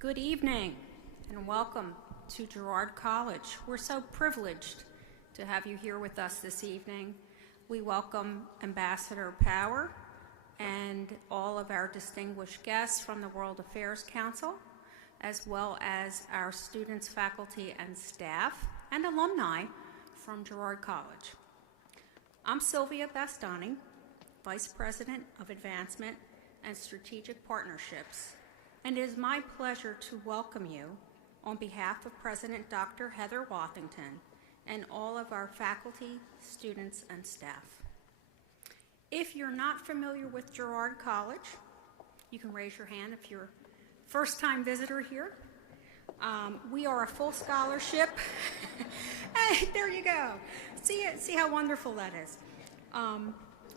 Good evening and welcome to Girard College. We're so privileged to have you here with us this evening. We welcome Ambassador Power and all of our distinguished guests from the World Affairs Council, as well as our students, faculty, and staff, and alumni from Girard College. I'm Sylvia Bastani, Vice President of Advancement and Strategic Partnerships, and it is my pleasure to welcome you on behalf of President Dr. Heather Wathington and all of our faculty, students, and staff. If you're not familiar with Girard College, you can raise your hand if you're a first-time visitor here. We are a full scholarship. Hey, there you go. See how wonderful that is.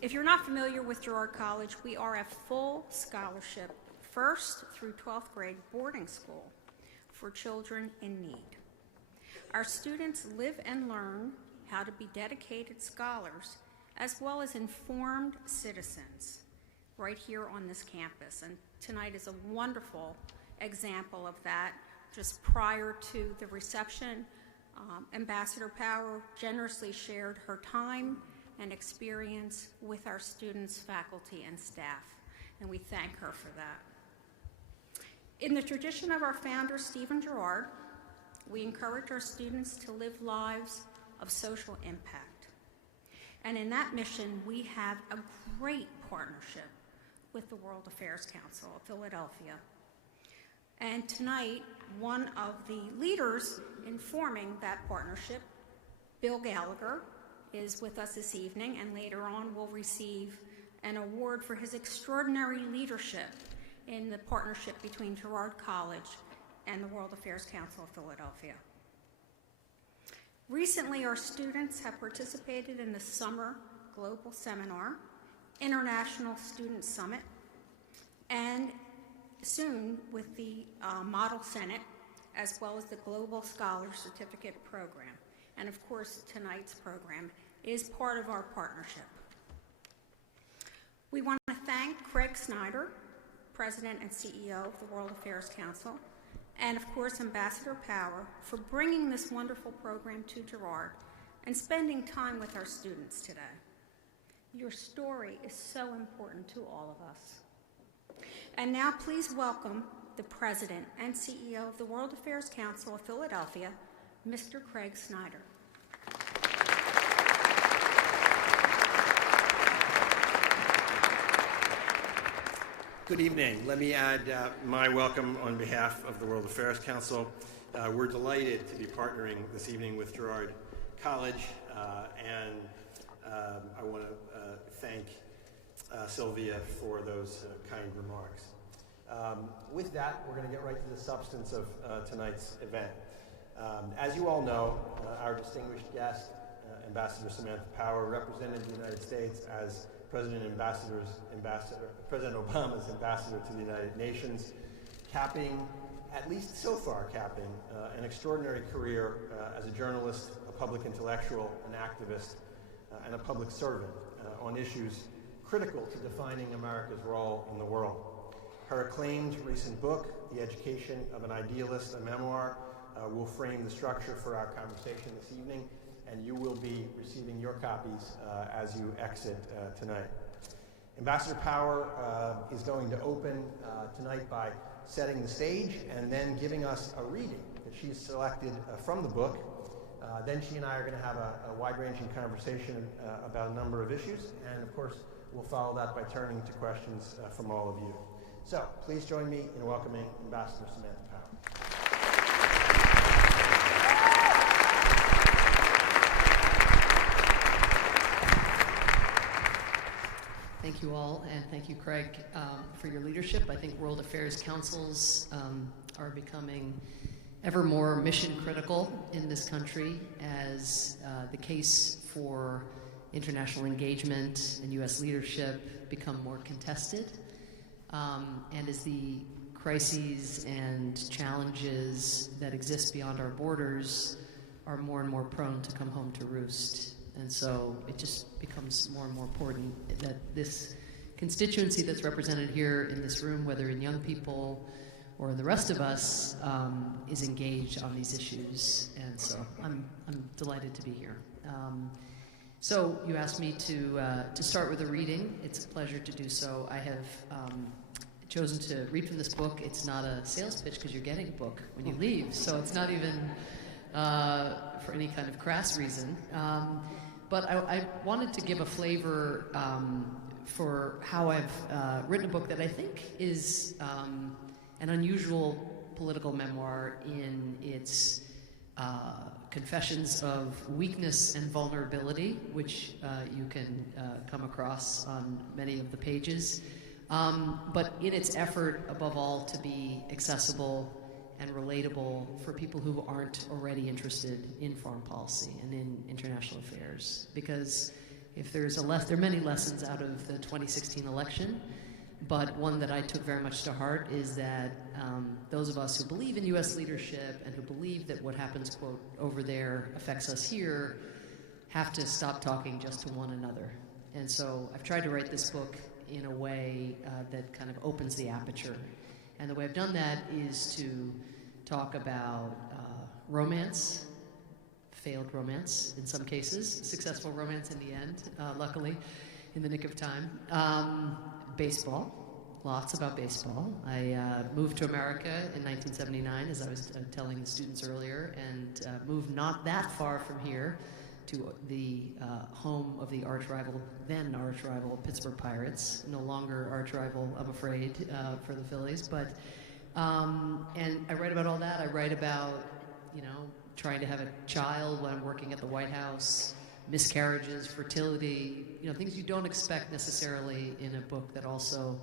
If you're not familiar with Girard College, we are a full scholarship 1st through 12th grade boarding school for children in need. Our students live and learn how to be dedicated scholars as well as informed citizens right here on this campus. And tonight is a wonderful example of that. Just prior to the reception, Ambassador Power generously shared her time and experience with our students, faculty, and staff, and we thank her for that. In the tradition of our founder, Stephen Girard, we encourage our students to live lives of social impact. And in that mission, we have a great partnership with the World Affairs Council of Philadelphia. And tonight, one of the leaders in forming that partnership, Bill Gallagher, is with us this evening, and later on will receive an award for his extraordinary leadership in the partnership between Girard College and the World Affairs Council of Philadelphia. Recently, our students have participated in the Summer Global Seminar, International Student Summit, and soon with the Model Senate, as well as the Global Scholar Certificate Program. And of course, tonight's program is part of our partnership. We want to thank Craig Snyder, President and CEO of the World Affairs Council, and of course Ambassador Power, for bringing this wonderful program to Girard and spending time with our students today. Your story is so important to all of us. And now please welcome the President and CEO of the World Affairs Council of Philadelphia, Mr. Craig Snyder. Good evening. Let me add my welcome on behalf of the World Affairs Council. We're delighted to be partnering this evening with Girard College, and I want to thank Sylvia for those kind remarks. With that, we're going to get right to the substance of tonight's event. As you all know, our distinguished guest, Ambassador Samantha Power, represented the United States as President Obama's ambassador to the United Nations, capping, at least so far capping, an extraordinary career as a journalist, a public intellectual, an activist, and a public servant on issues critical to defining America's role in the world. Her acclaimed recent book, The Education of an Idealist, a memoir, will frame the structure for our conversation this evening, and you will be receiving your copies as you exit tonight. Ambassador Power is going to open tonight by setting the stage and then giving us a reading that she's selected from the book. Then she and I are going to have a wide-ranging conversation about a number of issues, and of course we'll follow that by turning to questions from all of you. So please join me in welcoming Ambassador Samantha Power. Thank you all, and thank you, Craig, for your leadership. I think World Affairs Councils are becoming ever more mission critical in this country as the case for international engagement and U.S. leadership become more contested, and as the crises and challenges that exist beyond our borders are more and more prone to come home to roost. And so it just becomes more and more important that this constituency that's represented here in this room, whether in young people or the rest of us is engaged on these issues. And so I'm delighted to be here. So you asked me to start with a reading. It's a pleasure to do so. I have chosen to read from this book. It's not a sales pitch because you're getting a book when you leave, so it's not even for any kind of crass reason. But I wanted to give a flavor for how I've written a book that I think is an unusual political memoir in its confessions of weakness and vulnerability, which you can come across on many of the pages, but in its effort, above all, to be accessible and relatable for people who aren't already interested in foreign policy and in international affairs. Because if there are many lessons out of the 2016 election, but one that I took very much to heart is that those of us who believe in U.S. leadership and who believe that what happens, quote, over there affects us here, have to stop talking just to one another. And so I've tried to write this book in a way that kind of opens the aperture. And the way I've done that is to talk about romance, failed romance in some cases, successful romance in the end, luckily, in the nick of time. Baseball, lots about baseball. I moved to America in 1979, as I was telling the students earlier, and moved not that far from here to the home of the then arch rival Pittsburgh Pirates. No longer arch rival, I'm afraid, for the Phillies. But and I write about all that. I write about, trying to have a child when I'm working at the White House, miscarriages, fertility, things you don't expect necessarily in a book that also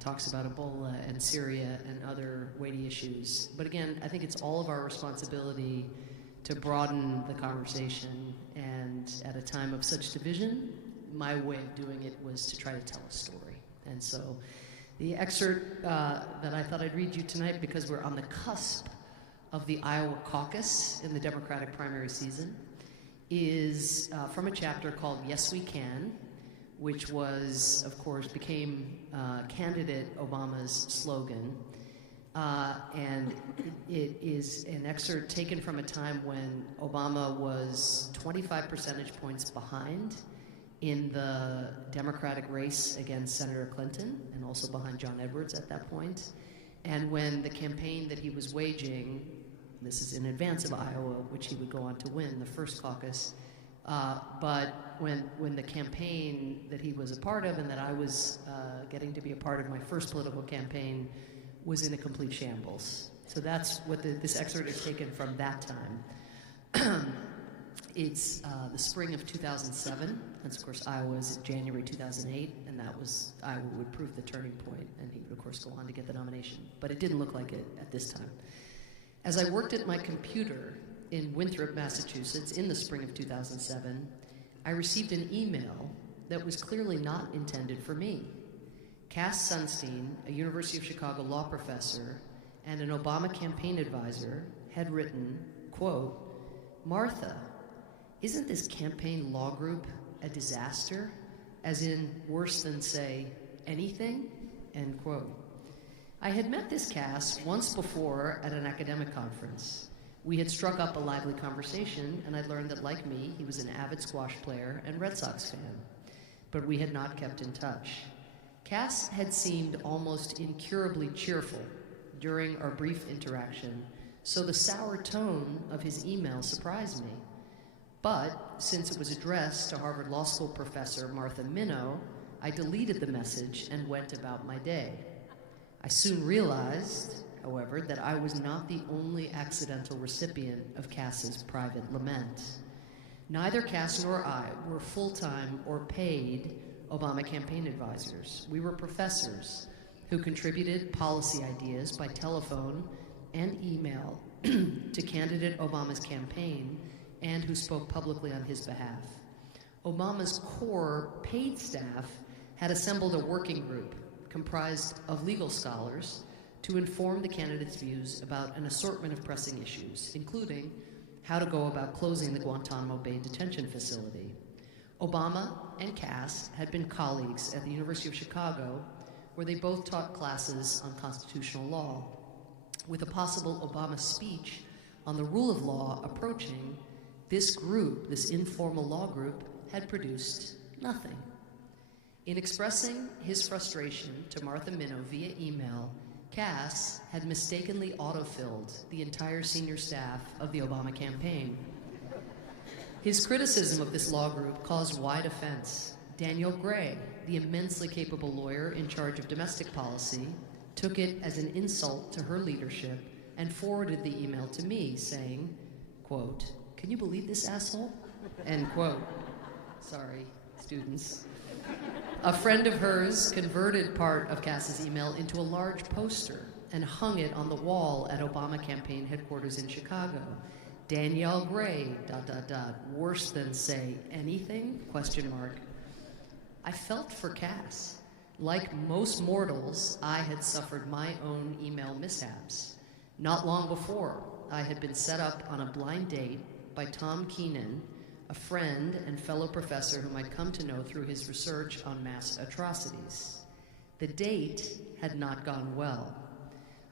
talks about Ebola and Syria and other weighty issues. But again, I think it's all of our responsibility to broaden the conversation, and at a time of such division, my way of doing it was to try to tell a story. And so the excerpt that I thought I'd read you tonight, because we're on the cusp of the Iowa caucus in the Democratic primary season, is from a chapter called Yes We Can, which was, of course, became candidate Obama's slogan. And it is an excerpt taken from a time when Obama was 25 percentage points behind in the Democratic race against Senator Clinton, and also behind John Edwards at that point. And when the campaign that he was waging, this is in advance of Iowa, which he would go on to win, the first caucus, but when the campaign that he was a part of and that I was getting to be a part of, my first political campaign, was in a complete shambles. So that's what this excerpt is taken from that time. It's the spring of 2007. That's, of course, Iowa's January 2008, and Iowa would prove the turning point, and he would, of course, go on to get the nomination. But it didn't look like it at this time. As I worked at my computer in Winthrop, Massachusetts, in the spring of 2007, I received an email that was clearly not intended for me. Cass Sunstein, a University of Chicago law professor and an Obama campaign advisor, had written, quote, "Martha, isn't this campaign law group a disaster? As in worse than, say, anything?" End quote. I had met this Cass once before at an academic conference. We had struck up a lively conversation, and I'd learned that, like me, he was an avid squash player and Red Sox fan. But we had not kept in touch. Cass had seemed almost incurably cheerful during our brief interaction, so the sour tone of his email surprised me. But since it was addressed to Harvard Law School professor Martha Minow, I deleted the message and went about my day. I soon realized, however, that I was not the only accidental recipient of Cass's private lament. Neither Cass nor I were full-time or paid Obama campaign advisors. We were professors who contributed policy ideas by telephone and email to candidate Obama's campaign and who spoke publicly on his behalf. Obama's core paid staff had assembled a working group comprised of legal scholars to inform the candidates' views about an assortment of pressing issues, including how to go about closing the Guantanamo Bay detention facility. Obama and Cass had been colleagues at the University of Chicago, where they both taught classes on constitutional law. With a possible Obama speech on the rule of law approaching, this group, this informal law group, had produced nothing. In expressing his frustration to Martha Minow via email, Cass had mistakenly autofilled the entire senior staff of the Obama campaign. His criticism of this law group caused wide offense. Danielle Gray, the immensely capable lawyer in charge of domestic policy, took it as an insult to her leadership and forwarded the email to me saying, quote, "Can you believe this asshole?" End quote. Sorry, students. A friend of hers converted part of Cass's email into a large poster and hung it on the wall at Obama campaign headquarters in Chicago. Danielle Gray, ... worse than say anything, ? I felt for Cass. Like most mortals, I had suffered my own email mishaps. Not long before, I had been set up on a blind date by Tom Keenan, a friend and fellow professor whom I'd come to know through his research on mass atrocities. The date had not gone well.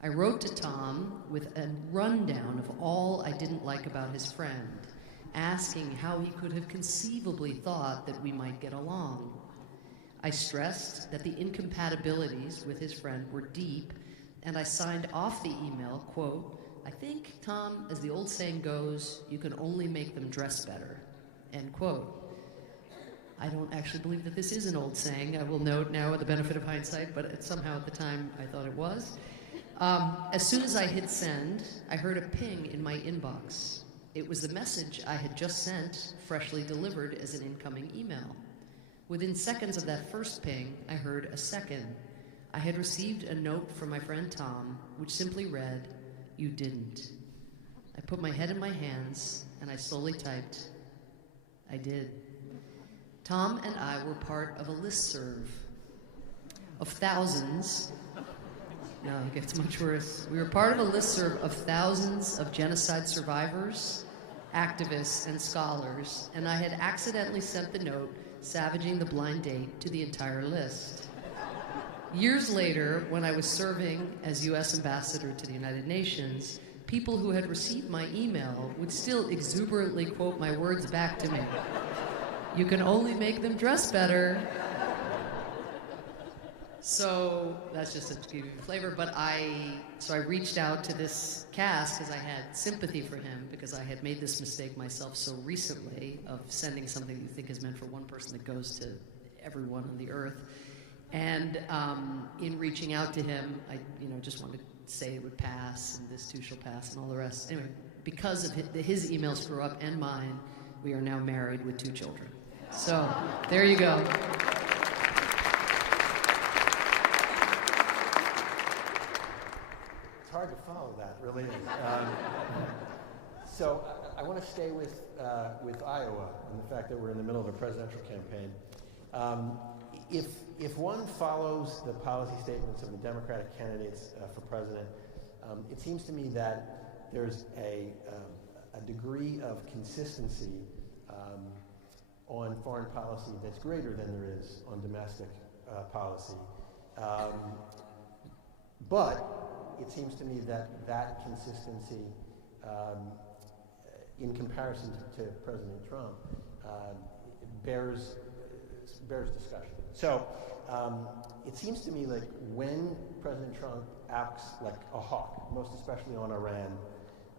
I wrote to Tom with a rundown of all I didn't like about his friend, asking how he could have conceivably thought that we might get along. I stressed that the incompatibilities with his friend were deep, and I signed off the email, quote, "I think, Tom, as the old saying goes, you can only make them dress better," end quote. I don't actually believe that this is an old saying. I will note now with the benefit of hindsight, but somehow at the time I thought it was. As soon as I hit send, I heard a ping in my inbox. It was the message I had just sent, freshly delivered as an incoming email. Within seconds of that first ping, I heard a second. I had received a note from my friend Tom, which simply read, "You didn't." I put my head in my hands, and I slowly typed, "I did." Tom and I were part of a listserv of thousands. No, it gets much worse. We were part of a listserv of thousands of genocide survivors, activists, and scholars, and I had accidentally sent the note savaging the blind date to the entire list. Years later, when I was serving as U.S. ambassador to the United Nations, people who had received my email would still exuberantly quote my words back to me. "You can only make them dress better." So that's just to give you a flavor, but I reached out to this Cass because I had sympathy for him, because I had made this mistake myself so recently of sending something that you think is meant for one person that goes to everyone on the earth. And in reaching out to him, I just wanted to say it would pass, and this too shall pass, and all the rest. Anyway, because of his email screw up and mine, we are now married with 2 children. So there you go. It's hard to follow that, really is. So I want to stay with Iowa and the fact that we're in the middle of a presidential campaign. If one follows the policy statements of the Democratic candidates for president, it seems to me that there's a degree of consistency on foreign policy that's greater than there is on domestic policy. But it seems to me that consistency, in comparison to President Trump, bears discussion. So it seems to me like when President Trump acts like a hawk, most especially on Iran,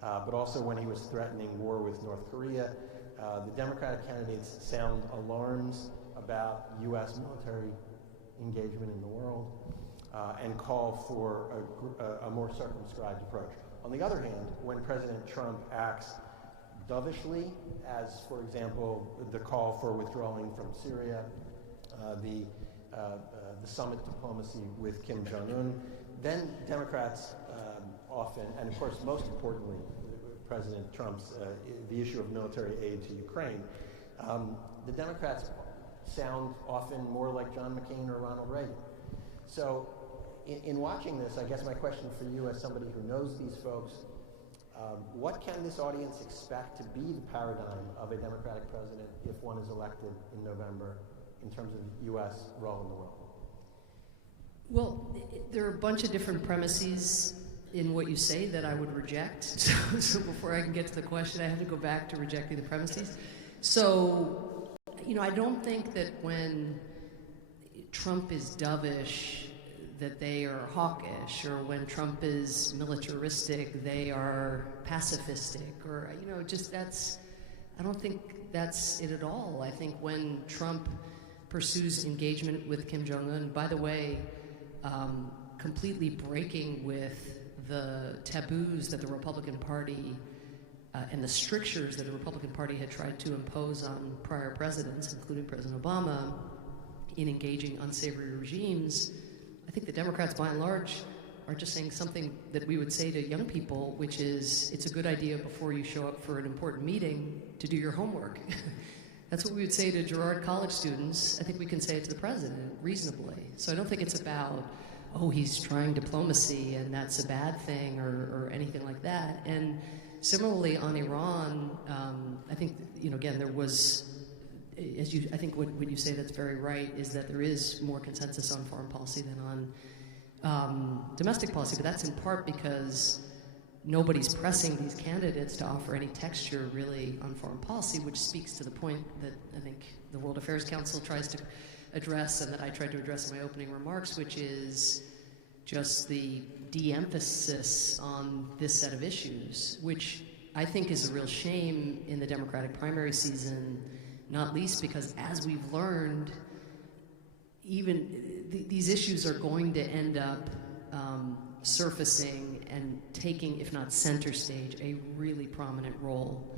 but also when he was threatening war with North Korea, the Democratic candidates sound alarms about U.S. military engagement in the world and call for a more circumscribed approach. On the other hand, when President Trump acts dovishly, as for example the call for withdrawing from Syria, the summit diplomacy with Kim Jong-un, then Democrats often, and of course most importantly, President Trump's, the issue of military aid to Ukraine, the Democrats sound often more like John McCain or Ronald Reagan. So in watching this, I guess my question for you as somebody who knows these folks, what can this audience expect to be the paradigm of a Democratic president if one is elected in November in terms of U.S. role in the world? Well, there are a bunch of different premises in what you say that I would reject. So before I can get to the question, I have to go back to rejecting the premises. So, I don't think that when Trump is dovish, that they are hawkish, or when Trump is militaristic, they are pacifistic, or, I don't think that's it at all. I think when Trump pursues engagement with Kim Jong-un, by the way, completely breaking with the taboos that the Republican Party and the strictures that the Republican Party had tried to impose on prior presidents, including President Obama, in engaging unsavory regimes, I think the Democrats, by and large, are just saying something that we would say to young people, which is, it's a good idea before you show up for an important meeting to do your homework. That's what we would say to Girard College students. I think we can say it to the president reasonably. So I don't think it's about, oh, he's trying diplomacy and that's a bad thing or anything like that. And similarly on Iran, I think, again, there was, I think what you say that's very right is that there is more consensus on foreign policy than on domestic policy, but that's in part because nobody's pressing these candidates to offer any texture really on foreign policy, which speaks to the point that I think the World Affairs Council tries to address and that I tried to address in my opening remarks, which is just the de-emphasis on this set of issues, which I think is a real shame in the Democratic primary season, not least because, as we've learned, even these issues are going to end up surfacing and taking, if not center stage, a really prominent role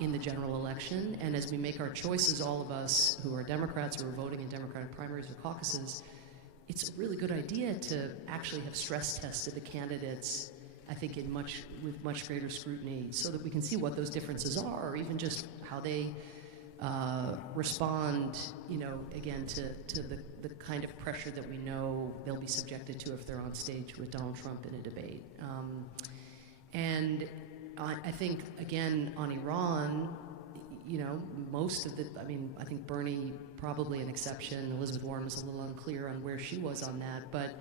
in the general election. And as we make our choices, all of us who are Democrats who are voting in Democratic primaries or caucuses, it's a really good idea to actually have stress tested the candidates, I think, with much greater scrutiny, so that we can see what those differences are, or even just how they respond, again, to the kind of pressure that we know they'll be subjected to if they're on stage with Donald Trump in a debate. And I think, again, on Iran, most of I think Bernie, probably an exception. Elizabeth Warren was a little unclear on where she was on that. But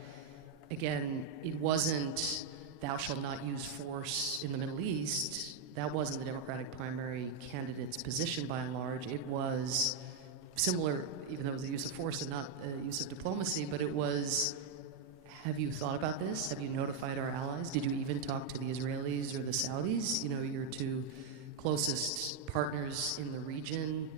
again, it wasn't thou shalt not use force in the Middle East. That wasn't the Democratic primary candidate's position by and large. It was similar, even though it was a use of force and not a use of diplomacy, but it was, have you thought about this? Have you notified our allies? Did you even talk to the Israelis or the Saudis? Your two closest partners in the region.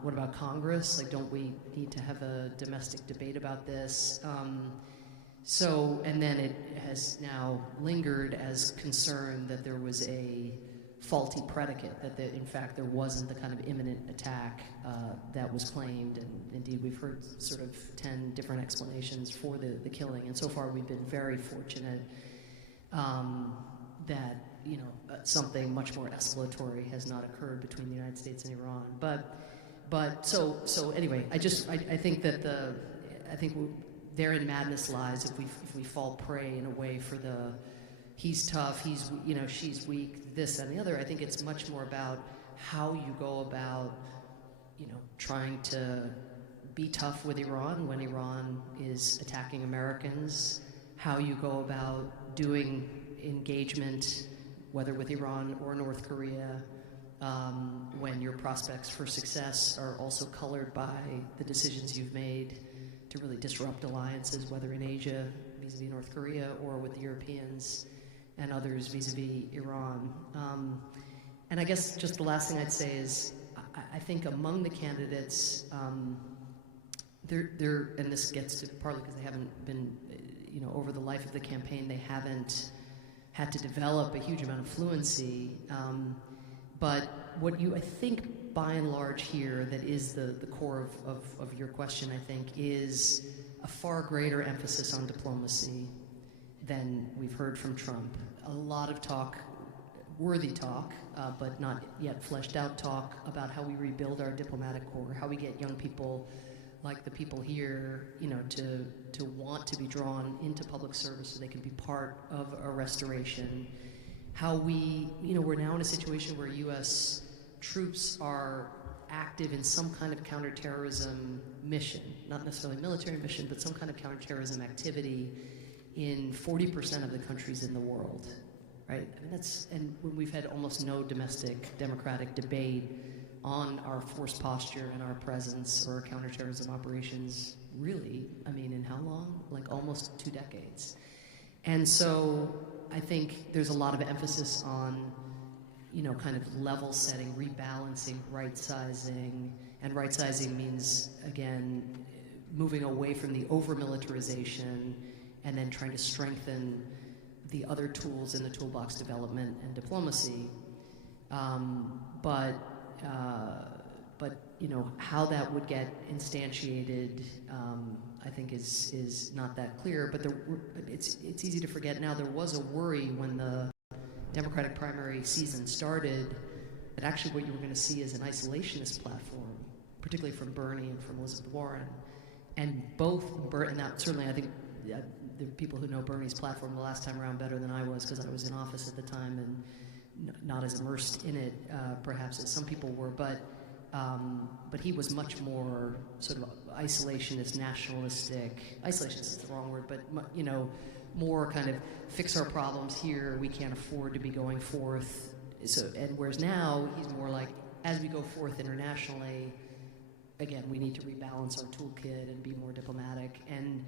What about Congress? Don't we need to have a domestic debate about this? And then it has now lingered as concern that there was a faulty predicate, that in fact there wasn't the kind of imminent attack that was claimed. And indeed, we've heard sort of 10 different explanations for the killing. And so far, we've been very fortunate that something much more escalatory has not occurred between the United States and Iran. But so anyway, I think that therein madness lies if we fall prey in a way for the he's tough, she's weak, this and the other. I think it's much more about how you go about trying to be tough with Iran when Iran is attacking Americans, how you go about doing engagement, whether with Iran or North Korea, when your prospects for success are also colored by the decisions you've made to really disrupt alliances, whether in Asia vis-a-vis North Korea or with the Europeans and others vis-a-vis Iran. And I guess just the last thing I'd say is I think among the candidates, and this gets to partly because they haven't been, over the life of the campaign, they haven't had to develop a huge amount of fluency. But what I think by and large here that is the core of your question, I think, is a far greater emphasis on diplomacy than we've heard from Trump. A lot of talk, worthy talk, but not yet fleshed out talk about how we rebuild our diplomatic corps, how we get young people like the people here, to want to be drawn into public service so they can be part of a restoration. How we, we're now in a situation where U.S. troops are active in some kind of counterterrorism mission, not necessarily military mission, but some kind of counterterrorism activity in 40% of the countries in the world, right? I mean, and when we've had almost no domestic democratic debate on our force posture and our presence or our counterterrorism operations, really, I mean, in how long? Like almost 2 decades. And so I think there's a lot of emphasis on, kind of level setting, rebalancing, right-sizing. And right-sizing means, again, moving away from the over-militarization and then trying to strengthen the other tools in the toolbox, development and diplomacy. But how that would get instantiated, I think is not that clear. But it's easy to forget now. There was a worry when the Democratic primary season started that actually what you were going to see is an isolationist platform, particularly from Bernie and from Elizabeth Warren, and certainly I think the people who know Bernie's platform the last time around better than I was, because I was in office at the time and not as immersed in it perhaps as some people were, but he was much more sort of isolationist, nationalistic. Isolationist is the wrong word, but more kind of fix our problems here. We can't afford to be going forth. And whereas now he's more like, as we go forth internationally, again, we need to rebalance our toolkit and be more diplomatic. And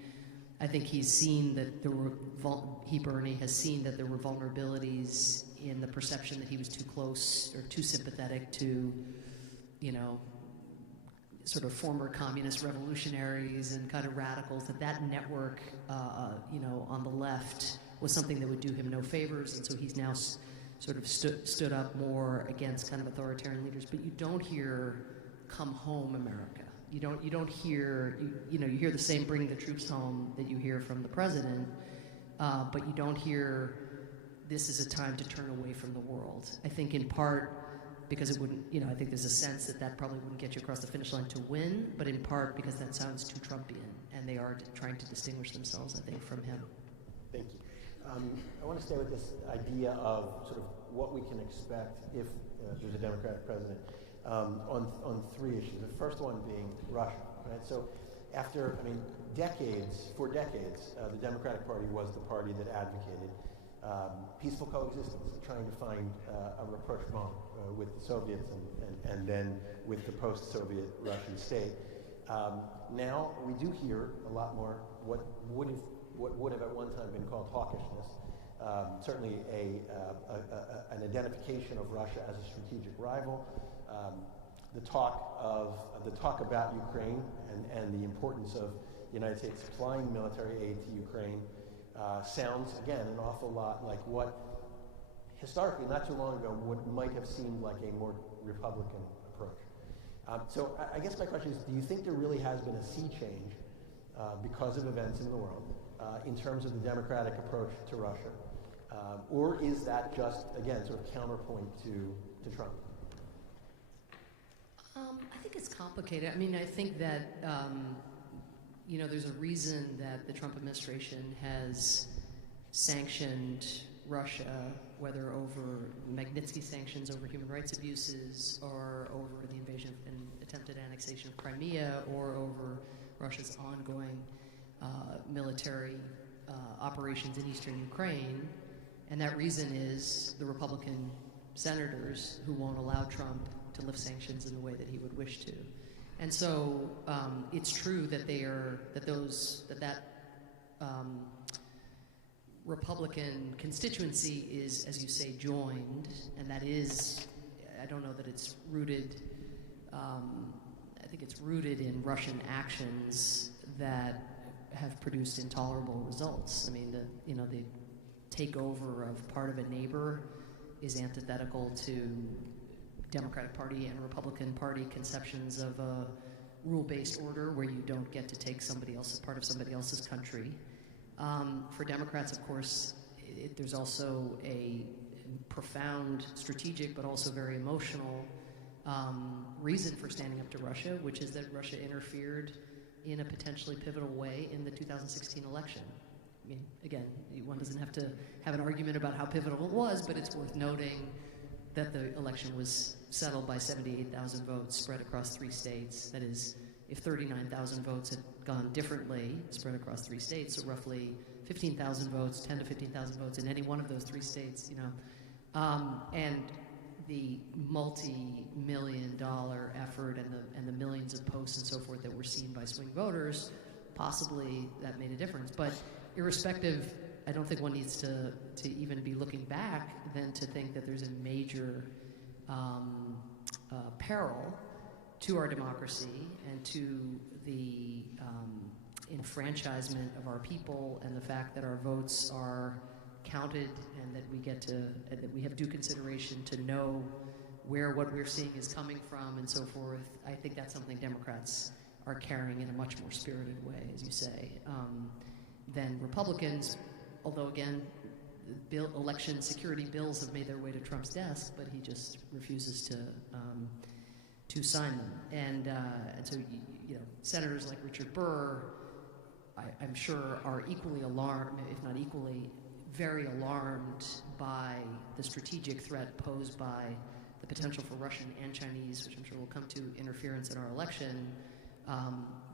I think he's seen that Bernie has seen that there were vulnerabilities in the perception that he was too close or too sympathetic to, sort of former communist revolutionaries and kind of radicals, that network, on the left was something that would do him no favors. And so he's now sort of stood up more against kind of authoritarian leaders. But you don't hear "Come home, America." You don't hear, you hear the same "bring the troops home" that you hear from the president, but you don't hear "this is a time to turn away from the world." I think in part because it wouldn't, I think there's a sense that probably wouldn't get you across the finish line to win, but in part because that sounds too Trumpian, and they are trying to distinguish themselves, I think, from him. Thank you. I want to stay with this idea of sort of what we can expect if there's a Democratic president on 3 issues. The first one being Russia, right? So after, for decades, the Democratic Party was the party that advocated peaceful coexistence, trying to find a rapprochement with the Soviets and then with the post-Soviet Russian state. Now we do hear a lot more what would have at one time been called hawkishness. Certainly an identification of Russia as a strategic rival. The talk about Ukraine and the importance of the United States supplying military aid to Ukraine sounds, again, an awful lot like what historically, not too long ago, might have seemed like a more Republican approach. So I guess my question is, do you think there really has been a sea change because of events in the world in terms of the democratic approach to Russia? Or is that just, again, sort of counterpoint to Trump? I think it's complicated. I think that, there's a reason that the Trump administration has sanctioned Russia, whether over Magnitsky sanctions over human rights abuses, or over the invasion and attempted annexation of Crimea, or over Russia's ongoing military operations in eastern Ukraine. And that reason is the Republican senators who won't allow Trump to lift sanctions in the way that he would wish to. And so it's true that that Republican constituency is, as you say, joined, and that is, I don't know that it's rooted, I think it's rooted in Russian actions that have produced intolerable results. The takeover of part of a neighbor is antithetical to Democratic Party and Republican Party conceptions of a rule-based order where you don't get to take part of somebody else's country. For Democrats, of course, there's also a profound strategic but also very emotional reason for standing up to Russia, which is that Russia interfered in a potentially pivotal way in the 2016 election. Again, one doesn't have to have an argument about how pivotal it was, but it's worth noting that the election was settled by 78,000 votes spread across 3 states. That is, if 39,000 votes had gone differently, spread across 3 states, so roughly 15,000 votes, 10 to 15,000 votes in any one of those 3 states, and the multi-million-dollar effort and the millions of posts and so forth that were seen by swing voters, possibly that made a difference. But irrespective, I don't think one needs to even be looking back than to think that there's a major peril to our democracy and to the enfranchisement of our people, and the fact that our votes are counted and that we have due consideration to know where what we're seeing is coming from and so forth. I think that's something Democrats are carrying in a much more spirited way, as you say, than Republicans. Although again, election security bills have made their way to Trump's desk, but he just refuses to sign them. And so, senators like Richard Burr, I'm sure, are equally alarmed, if not equally, very alarmed by the strategic threat posed by the potential for Russian and Chinese, which I'm sure will come to, interference in our election,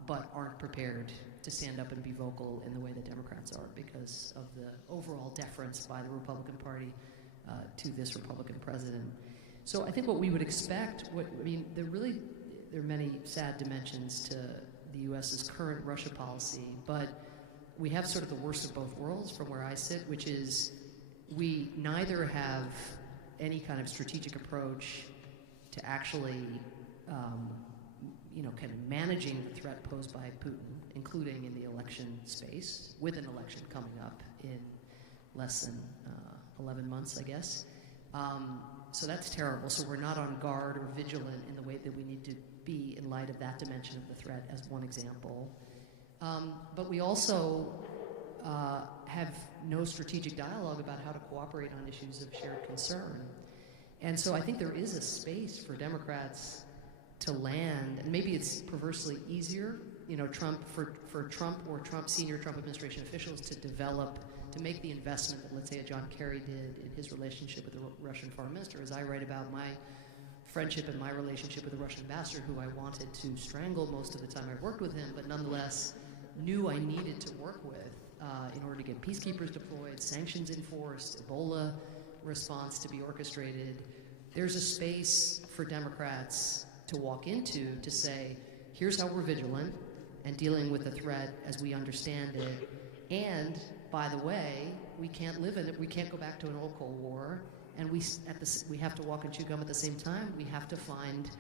but aren't prepared to stand up and be vocal in the way that Democrats are because of the overall deference by the Republican Party to this Republican president. So I think what we would expect, there are many sad dimensions to the U.S.'s current Russia policy, but we have sort of the worst of both worlds from where I sit, which is we neither have any kind of strategic approach to actually, kind of managing the threat posed by Putin, including in the election space, with an election coming up in less than 11 months, I guess. So that's terrible. So we're not on guard or vigilant in the way that we need to be in light of that dimension of the threat, as one example. But we also have no strategic dialogue about how to cooperate on issues of shared concern. And so I think there is a space for Democrats to land, and maybe it's perversely easier, for Trump or senior Trump administration officials to make the investment that, let's say, a John Kerry did in his relationship with the Russian foreign minister, as I write about my friendship and my relationship with the Russian ambassador, who I wanted to strangle most of the time I worked with him, but nonetheless knew I needed to work with in order to get peacekeepers deployed, sanctions enforced, Ebola response to be orchestrated. There's a space for Democrats to walk into to say, here's how we're vigilant and dealing with the threat as we understand it. And by the way, we can't live in it. We can't go back to an old Cold War. And we have to walk and chew gum at the same time. We have to find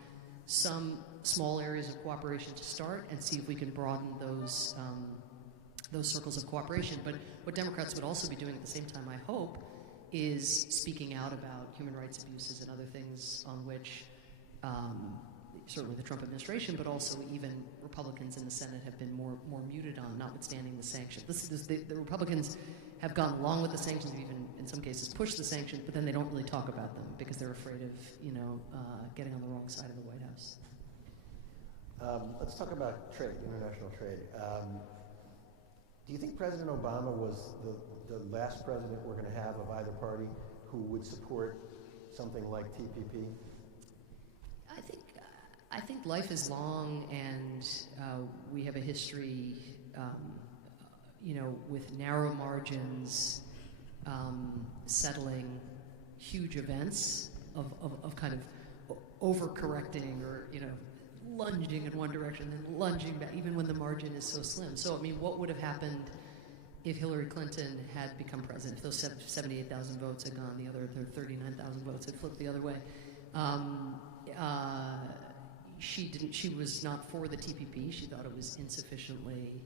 some small areas of cooperation to start and see if we can broaden those circles of cooperation. But what Democrats would also be doing at the same time, I hope, is speaking out about human rights abuses and other things on which certainly the Trump administration, but also even Republicans in the Senate have been more muted on, notwithstanding the sanctions. The Republicans have gone along with the sanctions, even in some cases pushed the sanctions, but then they don't really talk about them because they're afraid of, getting on the wrong side of the White House. Let's talk about trade, international trade. Do you think President Obama was the last president we're going to have of either party who would support something like TPP? I think life is long, and we have a history, with narrow margins, settling huge events of kind of overcorrecting or lunging in one direction and lunging back, even when the margin is so slim. So what would have happened if Hillary Clinton had become president? If those 78,000 votes had gone the other, 39,000 votes had flipped the other way. She was not for the TPP. She thought it was insufficiently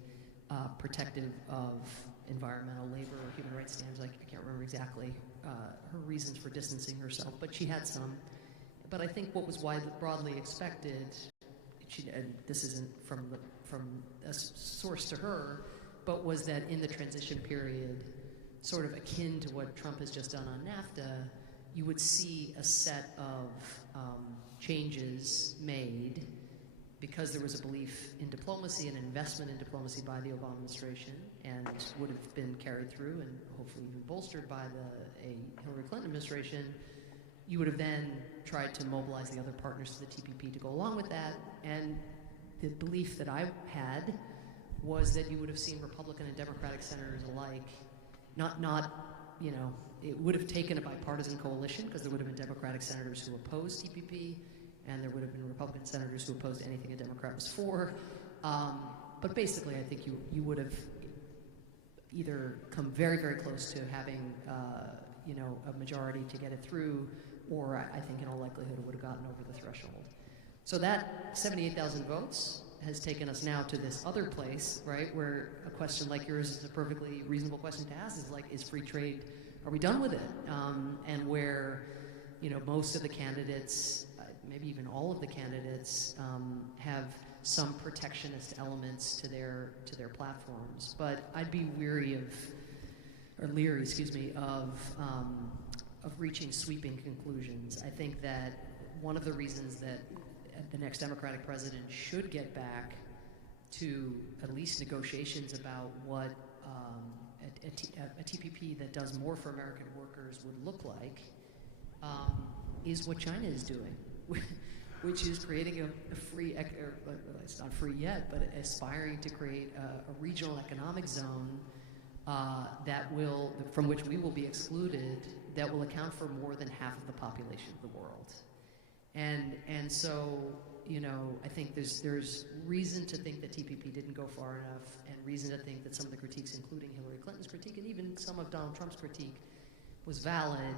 protective of environmental, labor, or human rights standards. I can't remember exactly her reasons for distancing herself, but she had some. But I think what was broadly expected, and this isn't from a source to her, but was that in the transition period, sort of akin to what Trump has just done on NAFTA, you would see a set of changes made because there was a belief in diplomacy and investment in diplomacy by the Obama administration, and would have been carried through and hopefully even bolstered by a Hillary Clinton administration. You would have then tried to mobilize the other partners to the TPP to go along with that. And the belief that I had was that you would have seen Republican and Democratic senators alike, it would have taken a bipartisan coalition because there would have been Democratic senators who opposed TPP, and there would have been Republican senators who opposed anything a Democrat was for. But basically, I think you would have either come very, very close to having a majority to get it through, or I think in all likelihood it would have gotten over the threshold. So that 78,000 votes has taken us now to this other place, right, where a question like yours is a perfectly reasonable question to ask, is like, is free trade, are we done with it? And where, most of the candidates, maybe even all of the candidates, have some protectionist elements to their platforms. But I'd be leery, of reaching sweeping conclusions. I think that one of the reasons that the next Democratic president should get back to at least negotiations about what a TPP that does more for American workers would look like is what China is doing, which is creating a free, it's not free yet, but aspiring to create a regional economic zone from which we will be excluded, that will account for more than half of the population of the world. And so, I think there's reason to think that TPP didn't go far enough, and reason to think that some of the critiques, including Hillary Clinton's critique and even some of Donald Trump's critique, was valid,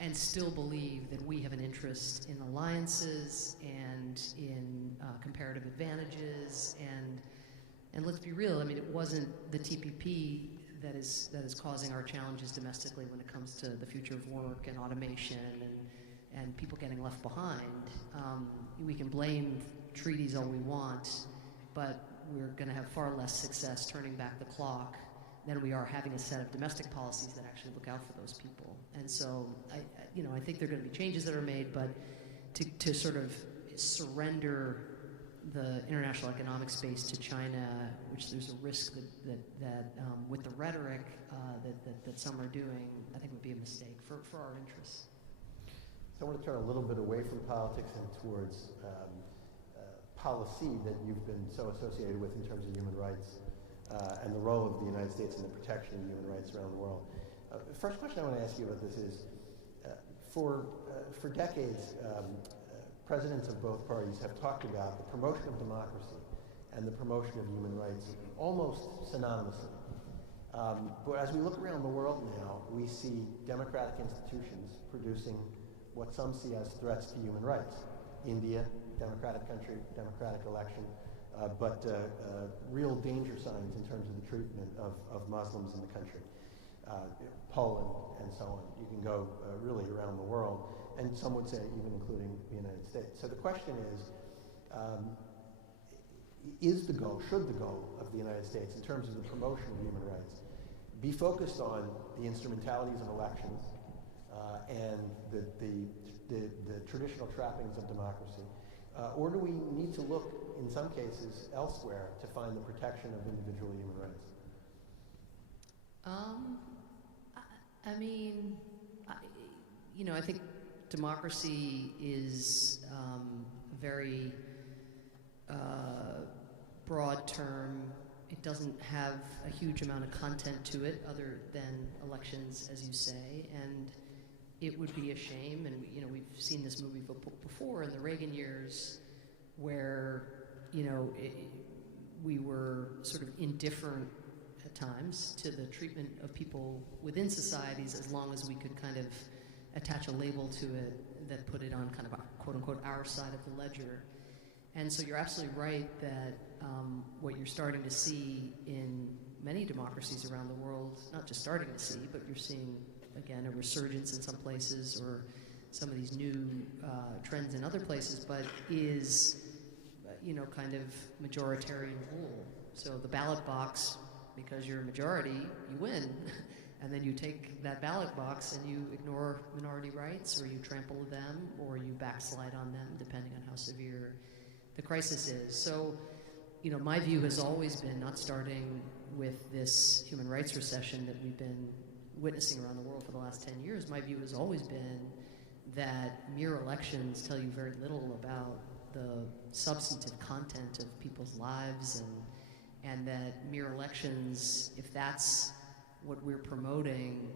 and still believe that we have an interest in alliances and in comparative advantages. And let's be real, it wasn't the TPP that is causing our challenges domestically when it comes to the future of work and automation and people getting left behind. We can blame treaties all we want, but we're going to have far less success turning back the clock than we are having a set of domestic policies that actually look out for those people. And so, I think there are going to be changes that are made, but to sort of surrender the international economic space to China, which there's a risk that with the rhetoric that some are doing, I think would be a mistake for our interests. So I want to turn a little bit away from politics and towards policy that you've been so associated with in terms of human rights and the role of the United States in the protection of human rights around the world. The first question I want to ask you about this is, for decades, presidents of both parties have talked about the promotion of democracy and the promotion of human rights almost synonymously. But as we look around the world now, we see democratic institutions producing what some see as threats to human rights. India, democratic country, democratic election, but real danger signs in terms of the treatment of Muslims in the country. Poland and so on. You can go really around the world, and some would say even including the United States. So the question is the goal, should the goal of the United States in terms of the promotion of human rights be focused on the instrumentalities of elections and the traditional trappings of democracy, or do we need to look, in some cases, elsewhere to find the protection of individual human rights? I think democracy is a very broad term. It doesn't have a huge amount of content to it other than elections, as you say, and it would be a shame, and we've seen this movie before in the Reagan years, where we were sort of indifferent at times to the treatment of people within societies, as long as we could kind of attach a label to it that put it on kind of quote unquote our side of the ledger. And so you're absolutely right that what you're starting to see in many democracies around the world, not just starting to see, but you're seeing, again, a resurgence in some places or some of these new trends in other places, but is, kind of majoritarian rule. So the ballot box, because you're a majority, you win. And then you take that ballot box and you ignore minority rights, or you trample them, or you backslide on them, depending on how severe the crisis is. So, my view has always been, not starting with this human rights recession that we've been witnessing around the world for the last 10 years, my view has always been that mere elections tell you very little about the substantive content of people's lives and that mere elections, if that's what we're promoting,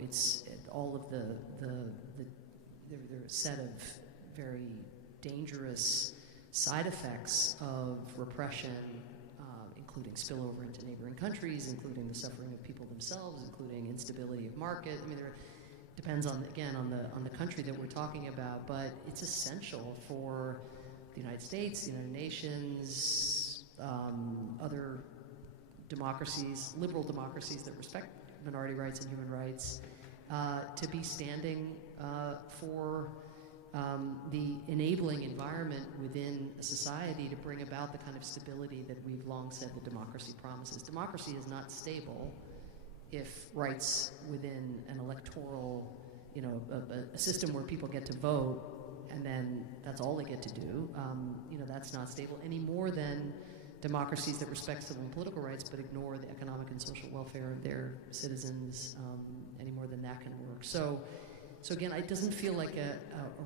it's all of there are a set of very dangerous side effects of repression, including spillover into neighboring countries, including the suffering of people themselves, including instability of market. I mean, there depends on the country that we're talking about, but it's essential for the United States, the United Nations, other democracies, liberal democracies that respect minority rights and human rights, to be standing for the enabling environment within a society to bring about the kind of stability that we've long said that democracy promises. Democracy is not stable if rights within an electoral, a system where people get to vote and then that's all they get to do, that's not stable any more than democracies that respect civil and political rights but ignore the economic and social welfare of their citizens, any more than that can work. So again, it doesn't feel like a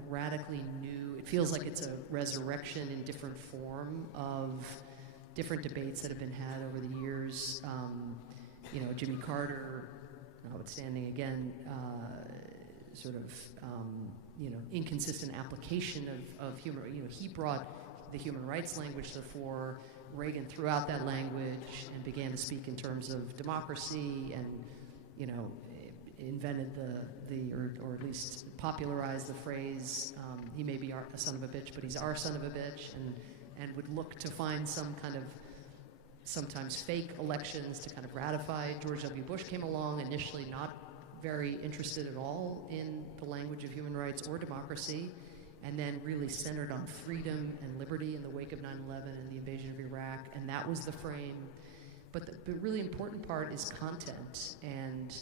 radically new, it feels like it's a resurrection in different form of different debates that have been had over the years. Jimmy Carter, notwithstanding again, inconsistent application of human, he brought the human rights language to the fore. Reagan threw out that language and began to speak in terms of democracy and, invented or at least popularized the phrase, he may be a son of a bitch, but he's our son of a bitch, and would look to find some kind of sometimes fake elections to kind of ratify. George W. Bush came along, initially not very interested at all in the language of human rights or democracy, and then really centered on freedom and liberty in the wake of 9/11 and the invasion of Iraq, and that was the frame. But the really important part is content and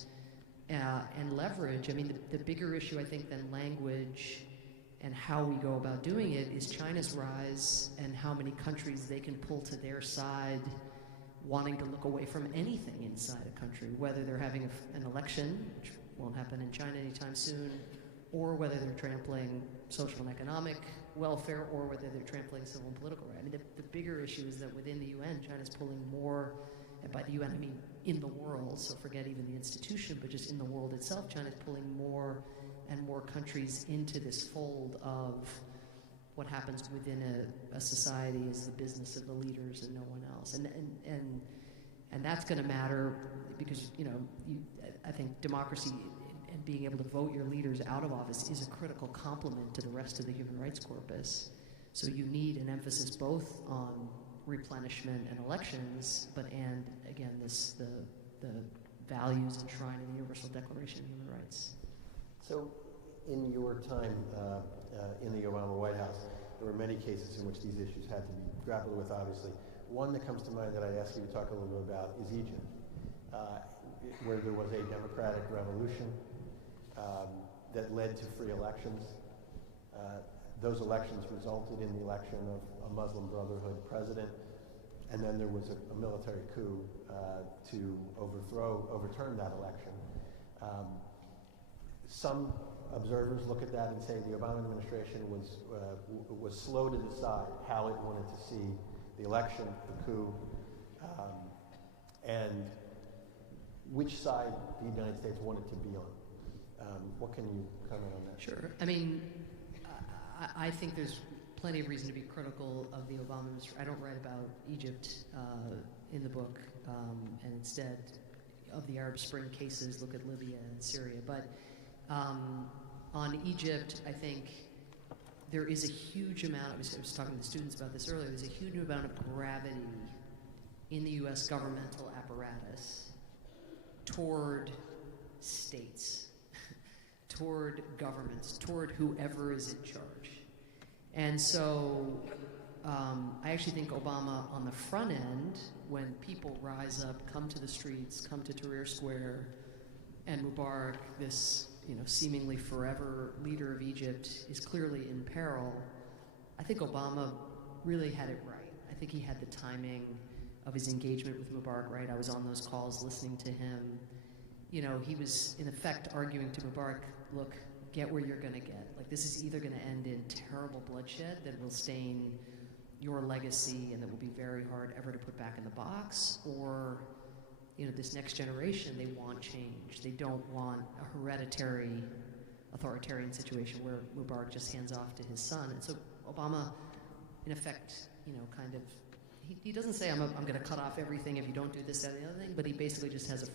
leverage. I mean, the bigger issue, I think, than language and how we go about doing it is China's rise and how many countries they can pull to their side, wanting to look away from anything inside a country, whether they're having an election, which won't happen in China anytime soon, or whether they're trampling social and economic welfare, or whether they're trampling civil and political rights. I mean, the bigger issue is that within the UN, China's pulling more, and by the UN I mean in the world, so forget even the institution, but just in the world itself, China's pulling more and more countries into this fold of what happens within a society is the business of the leaders and no one else. And that's going to matter because, I think democracy and being able to vote your leaders out of office is a critical complement to the rest of the human rights corpus. So you need an emphasis both on replenishment and elections, and again, the values enshrined in the Universal Declaration of Human Rights. So, in your time in the Obama White House, there were many cases in which these issues had to be grappled with, obviously. One that comes to mind that I'd ask you to talk a little bit about is Egypt, where there was a democratic revolution that led to free elections. Those elections resulted in the election of a Muslim Brotherhood president, and then there was a military coup to overturn that election. Some observers look at that and say the Obama administration was slow to decide how it wanted to see the election, the coup, and which side the United States wanted to be on. What can you comment on that? Sure. I mean, I think there's plenty of reason to be critical of the Obama administration. I don't write about Egypt in the book, and instead of the Arab Spring cases, look at Libya and Syria. But on Egypt, I think there is a huge amount, I was talking to the students about this earlier, there's a huge amount of gravity in the U.S. governmental apparatus toward states, toward governments, toward whoever is in charge. And so I actually think Obama on the front end, when people rise up, come to the streets, come to Tahrir Square, and Mubarak, this seemingly forever leader of Egypt, is clearly in peril, I think Obama really had it right. I think he had the timing of his engagement with Mubarak right. I was on those calls listening to him. He was in effect arguing to Mubarak, look, get where you're going to get. Like, this is either going to end in terrible bloodshed that will stain your legacy and that will be very hard ever to put back in the box, or this next generation, they want change. They don't want a hereditary authoritarian situation where Mubarak just hands off to his son. And so Obama, in effect, kind of, he doesn't say, I'm going to cut off everything if you don't do this, that, and the other thing, but he basically just has a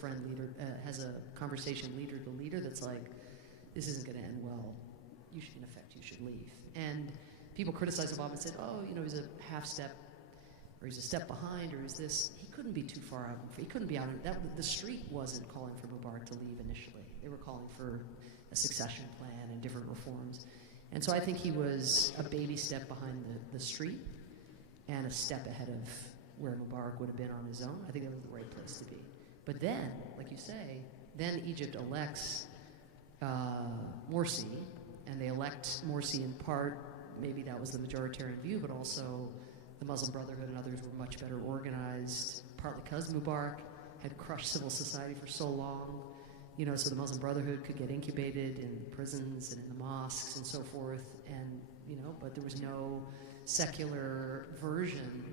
has a conversation leader to leader that's like, this isn't going to end well. You should leave. And people criticize Obama and said, he's a half step, or he's a step behind, or he's this. He couldn't be too far out. He couldn't be out. The street wasn't calling for Mubarak to leave initially. They were calling for a succession plan and different reforms. And so I think he was a baby step behind the street and a step ahead of where Mubarak would have been on his own. I think that was the right place to be. But then, like you say, then Egypt elects Morsi, and they elect Morsi in part, maybe that was the majoritarian view, but also the Muslim Brotherhood and others were much better organized, partly because Mubarak had crushed civil society for so long, so the Muslim Brotherhood could get incubated in prisons and in the mosques and so forth, and, but there was no secular version.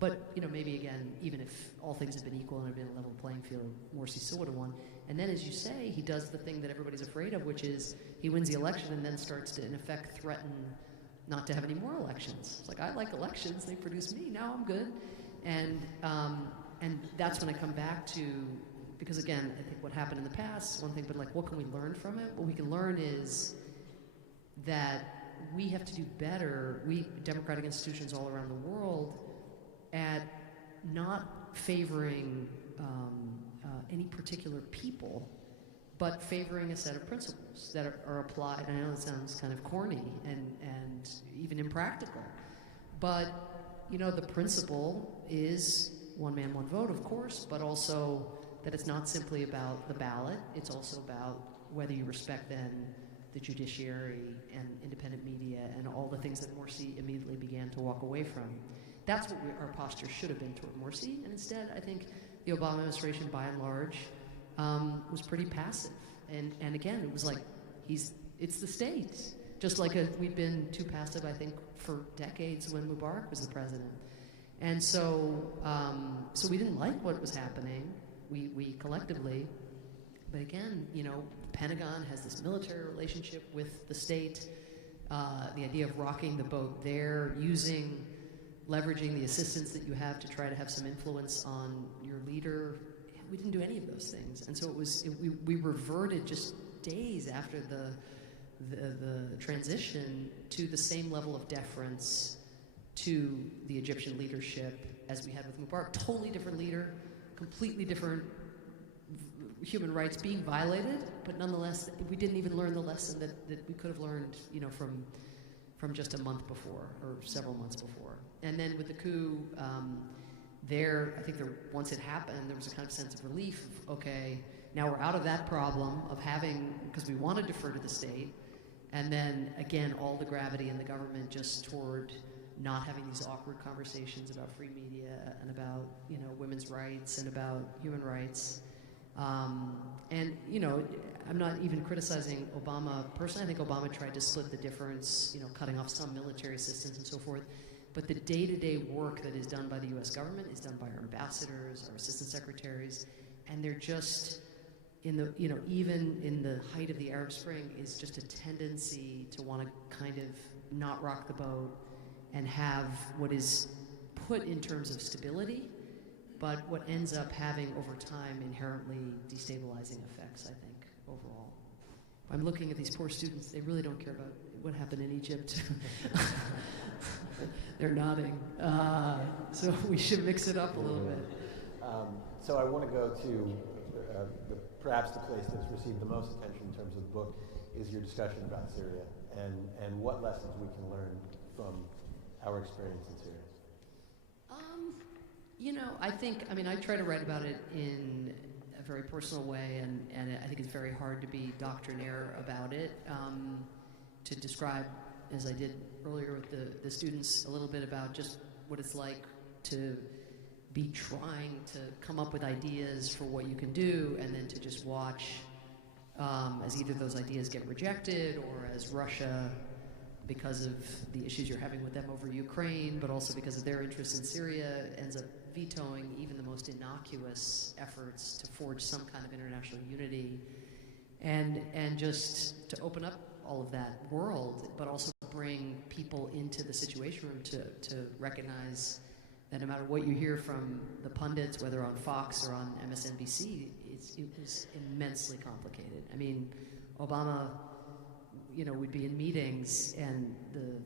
But, maybe again, even if all things had been equal and it had been a level playing field, Morsi still would have won. And then, as you say, he does the thing that everybody's afraid of, which is he wins the election and then starts to, in effect, threaten not to have any more elections. It's like, I like elections, they produce me, now I'm good. And that's when I come back to, because again, I think what happened in the past is one thing, but like, what can we learn from it? What we can learn is that we have to do better, we democratic institutions all around the world, at not favoring any particular people, but favoring a set of principles that are applied. I know it sounds kind of corny and even impractical, but the principle is one man, one vote, of course, but also that it's not simply about the ballot. It's also about whether you respect then the judiciary and independent media and all the things that Morsi immediately began to walk away from. That's what our posture should have been toward Morsi, and instead I think the Obama administration, by and large, was pretty passive. And again, it was like, it's the state. Just like we've been too passive, I think, for decades when Mubarak was the president. And so we didn't like what was happening, we collectively. But again, the Pentagon has this military relationship with the state. The idea of rocking the boat there, leveraging the assistance that you have to try to have some influence on your leader. We didn't do any of those things. And so we reverted just days after the transition to the same level of deference to the Egyptian leadership as we had with Mubarak. Totally different leader, completely different human rights being violated, but nonetheless, we didn't even learn the lesson that we could have learned, from just a month before or several months before. And then with the coup, I think once it happened, there was a kind of sense of relief. Okay, now we're out of that problem of because we want to defer to the state, and then again, all the gravity in the government just toward not having these awkward conversations about free media and about women's rights and about human rights. And I'm not even criticizing Obama personally. I think Obama tried to split the difference, cutting off some military assistance and so forth. But the day-to-day work that is done by the U.S. government is done by our ambassadors, our assistant secretaries, and they're just even in the height of the Arab Spring is just a tendency to want to kind of not rock the boat and have what is put in terms of stability, but what ends up having over time inherently destabilizing effects, I think, overall. I'm looking at these poor students. They really don't care about what happened in Egypt. They're nodding. So we should mix it up a little bit. So I want to go to perhaps the place that's received the most attention in terms of the book is your discussion about Syria and what lessons we can learn from our experience in Syria. I try to write about it in a very personal way, and I think it's very hard to be doctrinaire about it, to describe, as I did earlier with the students, a little bit about just what it's like to be trying to come up with ideas for what you can do, and then to just watch as either those ideas get rejected or as Russia because of the issues you're having with them over Ukraine, but also because of their interest in Syria, ends up vetoing even the most innocuous efforts to forge some kind of international unity, and just to open up all of that world, but also bring people into the Situation Room to recognize that no matter what you hear from the pundits, whether on Fox or on MSNBC, it was immensely complicated. I mean, Obama, would be in meetings and the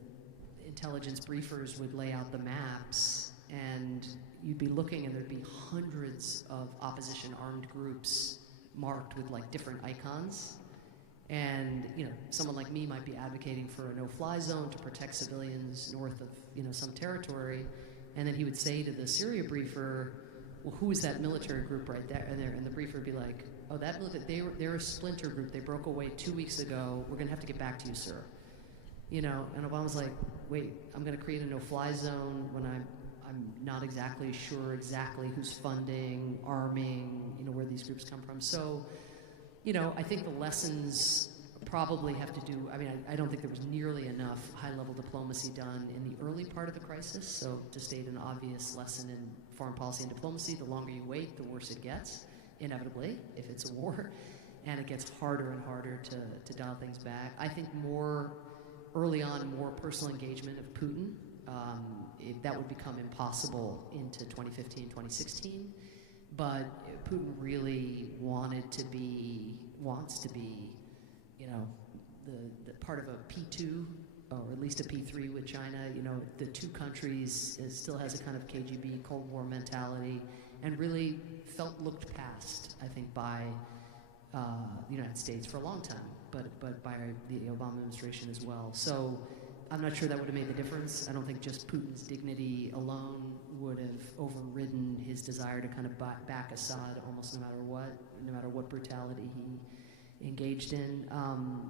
intelligence briefers would lay out the maps, and you'd be looking and there'd be hundreds of opposition armed groups marked with like different icons. And someone like me might be advocating for a no-fly zone to protect civilians north of some territory, and then he would say to the Syria briefer, "Well, who is that military group right there?" And the briefer would be like, "Oh, that they're a splinter group. They broke away 2 weeks ago. We're gonna have to get back to you, sir." And Obama's like, "Wait, I'm gonna create a no-fly zone when I'm not exactly sure who's funding, arming, where these groups come from." So, I think the lessons probably have to do, I don't think there was nearly enough high-level diplomacy done in the early part of the crisis. So to state an obvious lesson in foreign policy and diplomacy, the longer you wait, the worse it gets, inevitably, if it's a war. And it gets harder and harder to dial things back. I think early on, more personal engagement of Putin, that would become impossible into 2015, 2016. But Putin really wants to be, the part of a P2, or at least a P3 with China. The two countries still has a kind of KGB Cold War mentality, and really looked past, I think, by the United States for a long time, but by the Obama administration as well. So I'm not sure that would have made the difference. I don't think just Putin's dignity alone would have overridden his desire to kind of back Assad almost no matter what brutality he engaged in.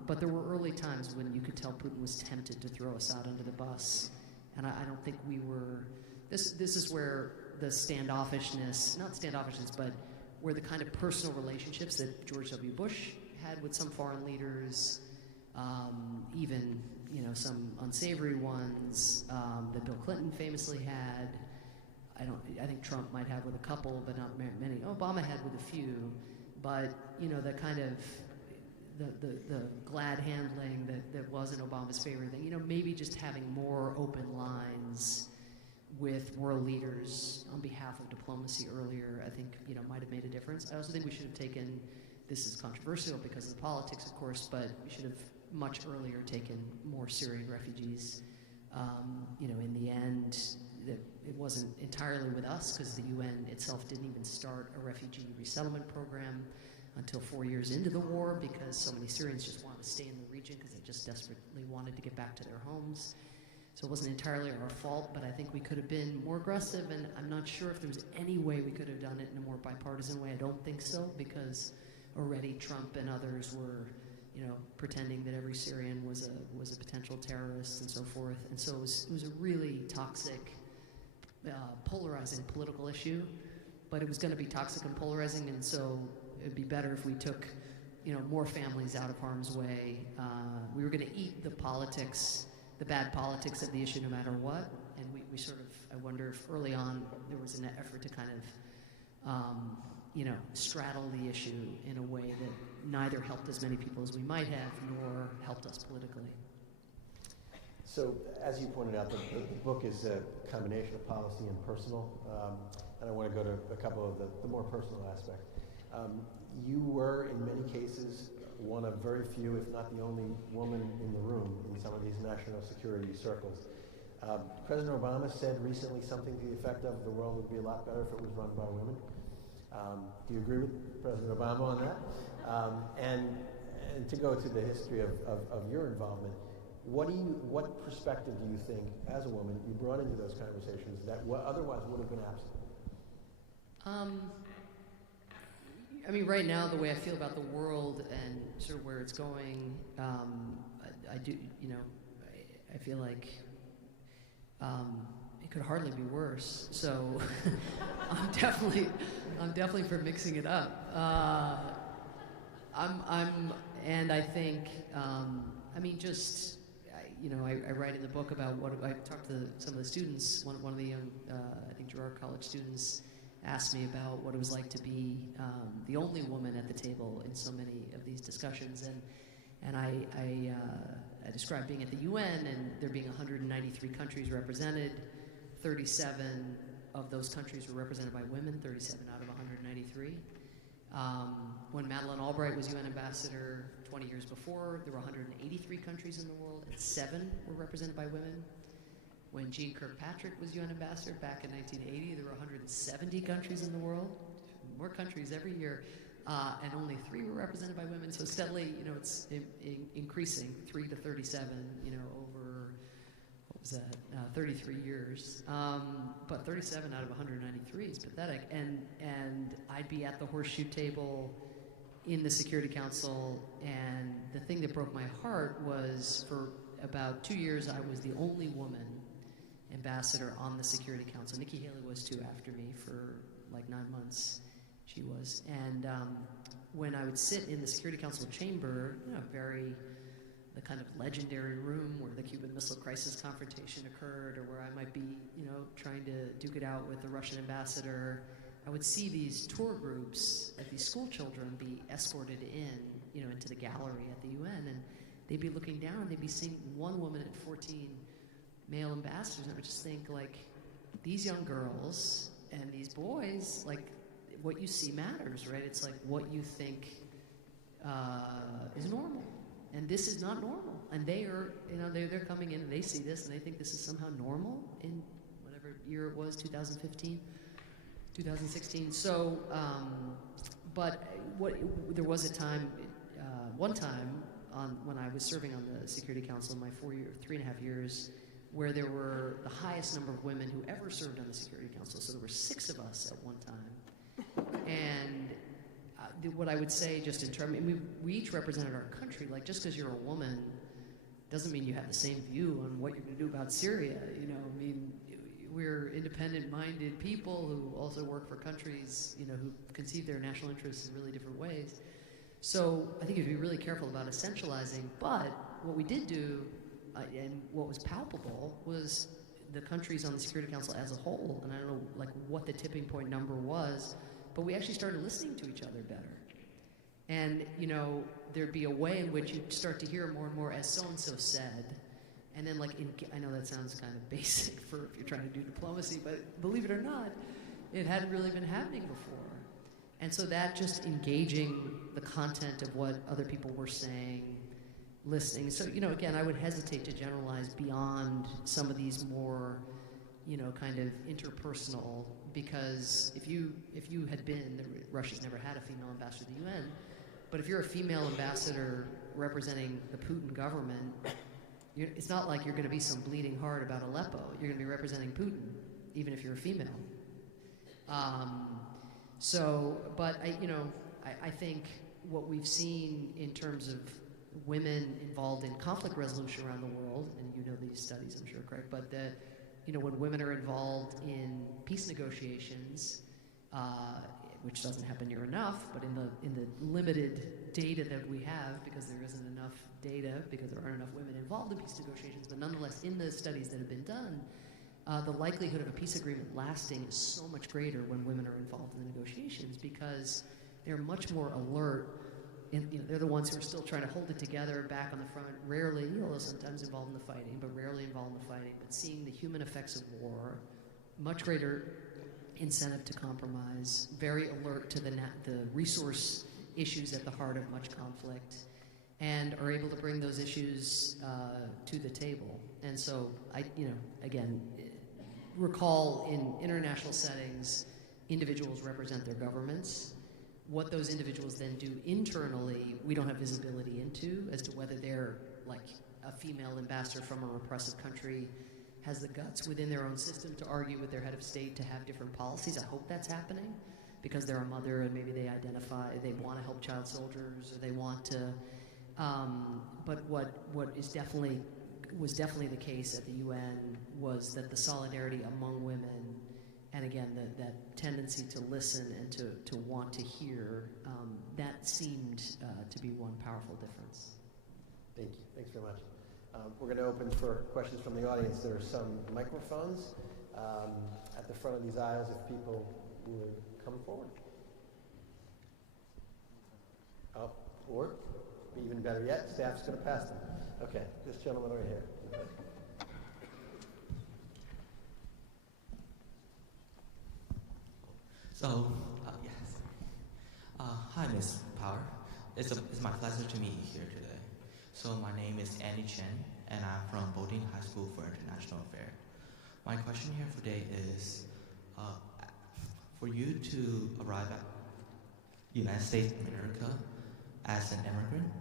But there were early times when you could tell Putin was tempted to throw Assad under the bus. And I don't think we were, this is where the standoffishness, not standoffishness, but where the kind of personal relationships that George W. Bush had with some foreign leaders, even some unsavory ones that Bill Clinton famously had. I think Trump might have with a couple, but not many. Obama had with a few, but the kind of the glad handling that wasn't Obama's favorite thing. Maybe just having more open lines with world leaders on behalf of diplomacy earlier, I think might have made a difference. I also think we should have taken. This is controversial because of the politics, of course, but we should have much earlier taken more Syrian refugees. In the end, it wasn't entirely with us because the UN itself didn't even start a refugee resettlement program until 4 years into the war, because so many Syrians just wanted to stay in the region because they just desperately wanted to get back to their homes. So it wasn't entirely our fault, but I think we could have been more aggressive, and I'm not sure if there was any way we could have done it in a more bipartisan way. I don't think so, because already Trump and others were pretending that every Syrian was a potential terrorist and so forth. And so it was a really toxic, polarizing political issue, but it was going to be toxic and polarizing, and so it'd be better if we took, more families out of harm's way. We were going to eat the bad politics of the issue no matter what, and we sort of, I wonder if early on there was an effort to kind of, straddle the issue in a way that neither helped as many people as we might have, nor helped us politically. So, as you pointed out, the book is a combination of policy and personal, and I want to go to a couple of the more personal aspects. You were, in many cases, one of very few, if not the only woman in the room in some of these national security circles. President Obama said recently something to the effect of the world would be a lot better if it was run by women. Do you agree with President Obama on that? And to go to the history of your involvement, what perspective do you think, as a woman, you brought into those conversations that otherwise would have been absent? Right now, the way I feel about the world and sort of where it's going, I do, I feel like it could hardly be worse. So I'm definitely for mixing it up. And I think, I write in the book about what I talked to some of the students. One of the young, I think Girard College students, asked me about what it was like to be the only woman at the table in so many of these discussions, and I described being at the UN and there being 193 countries represented. 37 of those countries were represented by women, 37 out of 193. When Madeleine Albright was UN ambassador 20 years before, there were 183 countries in the world, and 7 were represented by women. When Jean Kirkpatrick was UN ambassador back in 1980, there were 170 countries in the world, more countries every year, and only 3 were represented by women. So steadily, it's increasing, 3 to 37, over, 33 years. But 37 out of 193 is pathetic. And I'd be at the horseshoe table in the Security Council, and the thing that broke my heart was for about 2 years, I was the only woman ambassador on the Security Council. Nikki Haley was too after me for like 9 months. She was. And when I would sit in the Security Council chamber, the kind of legendary room where the Cuban Missile Crisis confrontation occurred, or where I might be, trying to duke it out with the Russian ambassador, I would see these tour groups of these school children be escorted into the gallery at the UN, and they'd be looking down and they'd be seeing one woman and 14 male ambassadors, and I would just think, like, these young girls and these boys, like, what you see matters, right? It's like what you think is normal. And this is not normal. And they are, they're coming in and they see this and they think this is somehow normal in whatever year it was, 2015, 2016. So, but there was a time, one time when I was serving on the Security Council in my 3.5 years, where there were the highest number of women who ever served on the Security Council. So there were 6 of us at one time. And what I would say, just in terms, we each represented our country. Like, just because you're a woman doesn't mean you have the same view on what you're going to do about Syria. We're independent-minded people who also work for countries, who conceive their national interests in really different ways. So I think you have to be really careful about essentializing. But what we did do, and what was palpable, was the countries on the Security Council as a whole, and I don't know what the tipping point number was, but we actually started listening to each other better. And, there'd be a way in which you'd start to hear more and more, as so-and-so said, and then I know that sounds kind of basic for if you're trying to do diplomacy, but believe it or not, it hadn't really been happening before. And so that just engaging the content of what other people were saying, listening. So, again, I would hesitate to generalize beyond some of these more, kind of interpersonal, because if you had been, Russia's never had a female ambassador to the UN, but if you're a female ambassador representing the Putin government, it's not like you're going to be some bleeding heart about Aleppo. You're going to be representing Putin, even if you're a female. But I think what we've seen in terms of women involved in conflict resolution around the world, and these studies, I'm sure, Craig, but when women are involved in peace negotiations, which doesn't happen near enough, but in the limited data that we have, because there isn't enough data, because there aren't enough women involved in peace negotiations, but nonetheless, in the studies that have been done, the likelihood of a peace agreement lasting is so much greater when women are involved in the negotiations, because they're much more alert. And, they're the ones who are still trying to hold it together back on the front, rarely, although sometimes involved in the fighting, but rarely involved in the fighting, but seeing the human effects of war, much greater incentive to compromise, very alert to the resource issues at the heart of much conflict, and are able to bring those issues to the table. And so, again, recall in international settings, individuals represent their governments. What those individuals then do internally, we don't have visibility into, as to whether they're like a female ambassador from a repressive country has the guts within their own system to argue with their head of state to have different policies. I hope that's happening, because they're a mother and maybe they want to help child soldiers, or they want to. But what was definitely the case at the UN was that the solidarity among women, and again, that tendency to listen and to want to hear, that seemed to be one powerful difference. Thank you. Thanks very much. We're going to open for questions from the audience. There are some microphones at the front of these aisles if people would come forward. Oh, or even better yet, staff's going to pass them. Okay, this gentleman over here. So, yes. Hi, Ms. Power. It's my pleasure to meet you here today. So my name is Andy Chen, and I'm from Bowdoin High School for International Affairs. My question here today is, for you to arrive at United States of America as an immigrant,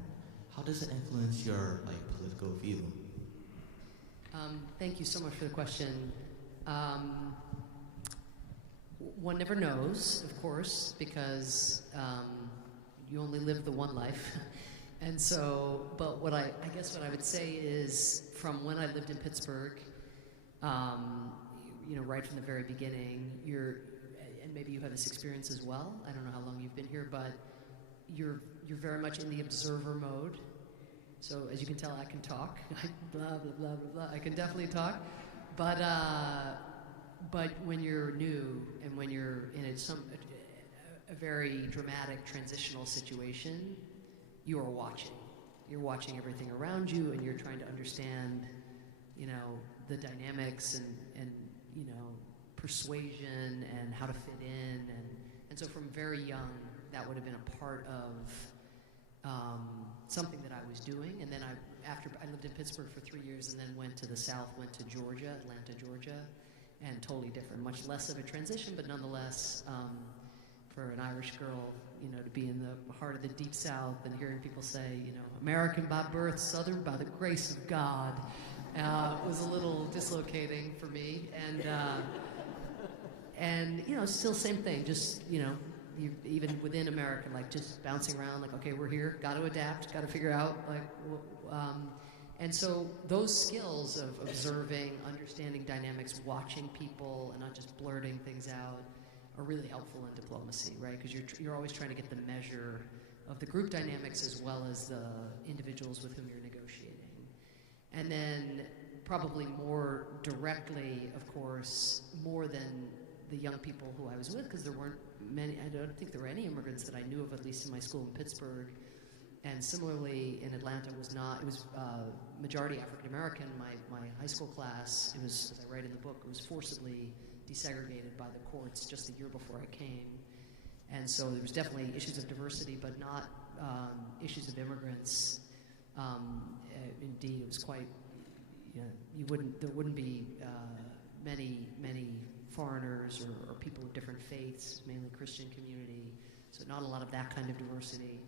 how does it influence your political view? Thank you so much for the question. One never knows, of course, because you only live the one life. And so, but what I guess what I would say is, from when I lived in Pittsburgh, right from the very beginning, and maybe you have this experience as well. I don't know how long you've been here, but you're very much in the observer mode. So as you can tell, I can talk. Blah blah blah blah blah. I can definitely talk, but when you're new and when you're in a very dramatic transitional situation, you are watching. You're watching everything around you, and you're trying to understand, the dynamics and persuasion and how to fit in, and so from very young, that would have been a part of something that I was doing. And then after I lived in Pittsburgh for 3 years, and then went to the South, went to Georgia, Atlanta, Georgia, and totally different, much less of a transition, but nonetheless, for an Irish girl, to be in the heart of the Deep South and hearing people say, American by birth, Southern by the grace of God, was a little dislocating for me. And still same thing, just, even within America, just bouncing around, okay, we're here, got to adapt, got to figure out, and so those skills of observing, understanding dynamics, watching people, and not just blurting things out, are really helpful in diplomacy, right? Because you're always trying to get the measure of the group dynamics as well as the individuals with whom you're negotiating. And then probably more directly, of course, more than the young people who I was with, because there weren't many, I don't think there were any immigrants that I knew of, at least in my school in Pittsburgh. And similarly, in Atlanta, it was majority African American. My high school class, it was, as I write in the book, it was forcibly desegregated by the courts just the year before I came. And so there was definitely issues of diversity, but not issues of immigrants. Indeed, it was quite, there wouldn't be many foreigners or people of different faiths, mainly Christian community, so not a lot of that kind of diversity.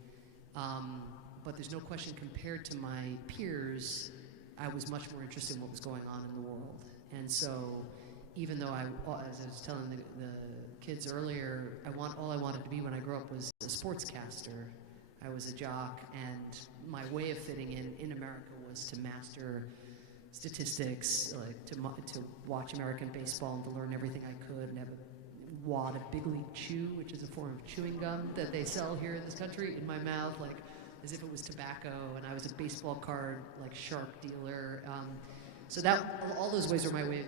But there's no question, compared to my peers, I was much more interested in what was going on in the world. And so even though as I was telling the kids earlier, all I wanted to be when I grew up was a sportscaster. I was a jock, and my way of fitting in America was to master statistics, to watch American baseball and to learn everything I could, and have a wad of Big League Chew, which is a form of chewing gum that they sell here in this country, in my mouth, as if it was tobacco. And I was a baseball card shark dealer. So that all those ways were my way of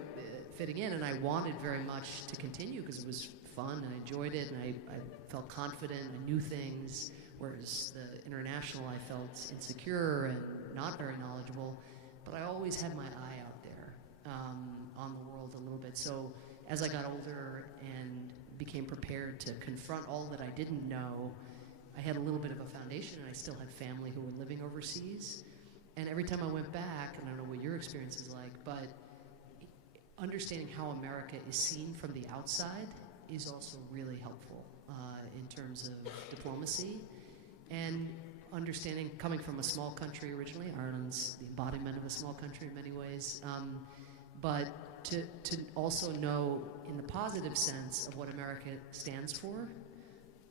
fitting in, and I wanted very much to continue because it was fun, and I enjoyed it, and I felt confident, I knew things, whereas the international, I felt insecure and not very knowledgeable. But I always had my eye out there on the world a little bit. So as I got older and became prepared to confront all that I didn't know, I had a little bit of a foundation, and I still had family who were living overseas. And every time I went back, and I don't know what your experience is like, but understanding how America is seen from the outside is also really helpful in terms of diplomacy. And understanding, coming from a small country originally, Ireland's the embodiment of a small country in many ways, but to also know in the positive sense of what America stands for,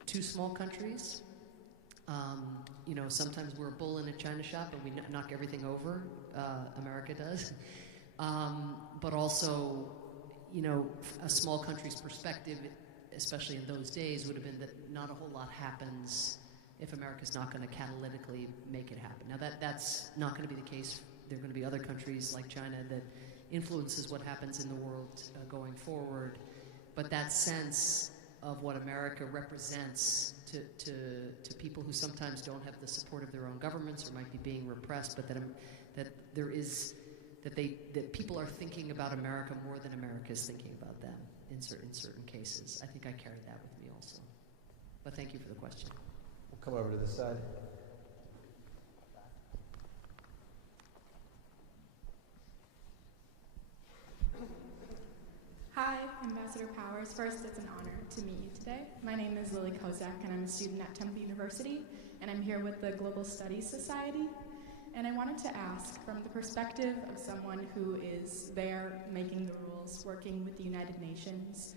two small countries. Sometimes we're a bull in a china shop and we knock everything over, America does. But also, a small country's perspective, especially in those days, would have been that not a whole lot happens if America's not going to catalytically make it happen. Now that's not going to be the case there are going to be other countries like China that influences what happens in the world going forward. But that sense of what America represents to people who sometimes don't have the support of their own governments or might be being repressed, but that people are thinking about America more than America is thinking about them in certain cases. I think I carried that with me also. But thank you for the question. We'll come over to this side. Hi, Ambassador Powers. First, it's an honor to meet you today. My name is Lily Kozak, and I'm a student at Temple University, and I'm here with the Global Studies Society. And I wanted to ask, from the perspective of someone who is there making the rules, working with the United Nations,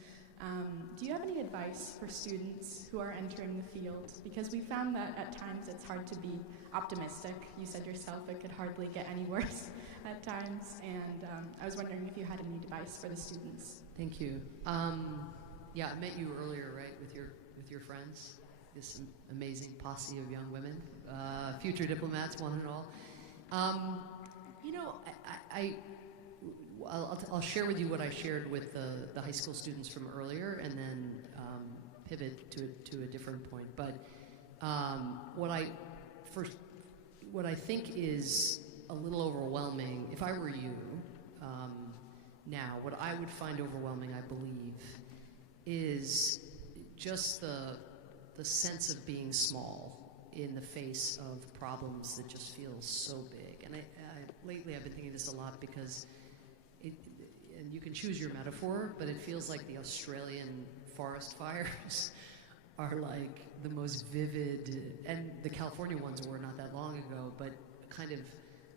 do you have any advice for students who are entering the field? Because we found that at times it's hard to be optimistic. You said yourself it could hardly get any worse at times, and I was wondering if you had any advice for the students. Thank you. Yeah, I met you earlier, right, with your friends, this amazing posse of young women, future diplomats, one and all. You know, I'll share with you what I shared with the high school students from earlier, and then pivot to a different point. But what I think is a little overwhelming, if I were you, now, what I would find overwhelming, I believe, is just the sense of being small in the face of problems that just feel so big. And lately I've been thinking this a lot because, and you can choose your metaphor, but it feels like the Australian forest fires are like the most vivid, and the California ones were not that long ago, but kind of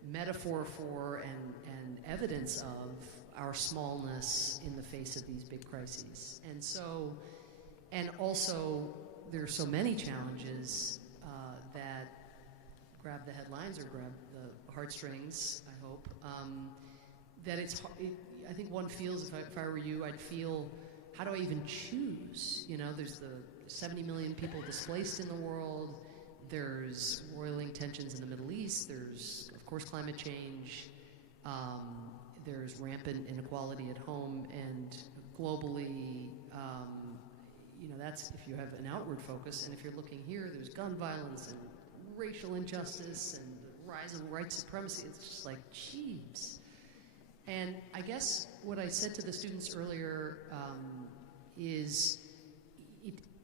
metaphor for and evidence of our smallness in the face of these big crises. And so, and also, there are so many challenges that grab the headlines or grab the heartstrings, I hope, that I think one feels, if I were you, I'd feel, how do I even choose? You know, there's the 70 million people displaced in the world, there's roiling tensions in the Middle East, there's, of course, climate change, there's rampant inequality at home and globally. You know, that's if you have an outward focus, and if you're looking here, there's gun violence and racial injustice and the rise of white supremacy. It's just like, jeez. And I guess what I said to the students earlier is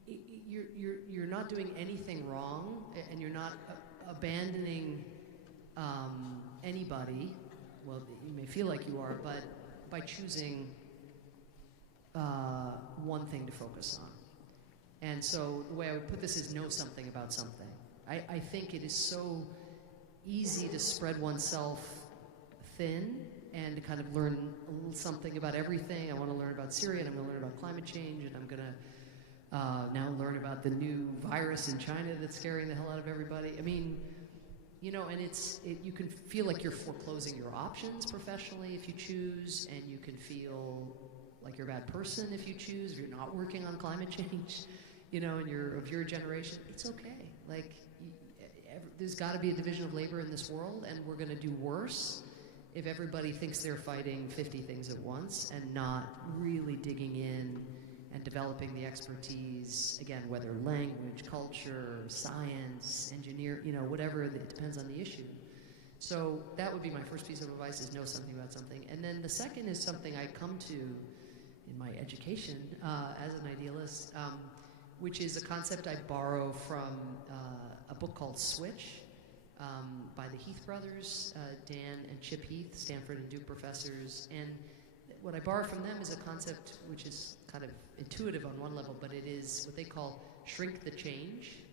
you're not doing anything wrong, and you're not abandoning anybody. Well, you may feel like you are, but by choosing one thing to focus on. And so the way I would put this is know something about something. I think it is so easy to spread oneself thin and to kind of learn a little something about everything. I want to learn about Syria, and I'm going to learn about climate change, and I'm going to now learn about the new virus in China that's scaring the hell out of everybody. I mean, you know, and you can feel like you're foreclosing your options professionally if you choose, and you can feel like you're a bad person if you choose, if you're not working on climate change, you know, and you're of your generation. It's okay. Like, there's got to be a division of labor in this world, and we're going to do worse if everybody thinks they're fighting 50 things at once and not really digging in and developing the expertise, again, whether language, culture, science, engineer, you know, whatever, it depends on the issue. So that would be my first piece of advice, is know something about something. And then the second is something I come to in my education as an idealist, which is a concept I borrow from a book called Switch by the Heath brothers, Dan and Chip Heath, Stanford and Duke professors. And what I borrow from them is a concept which is kind of intuitive on one level, but it is what they call shrink the change.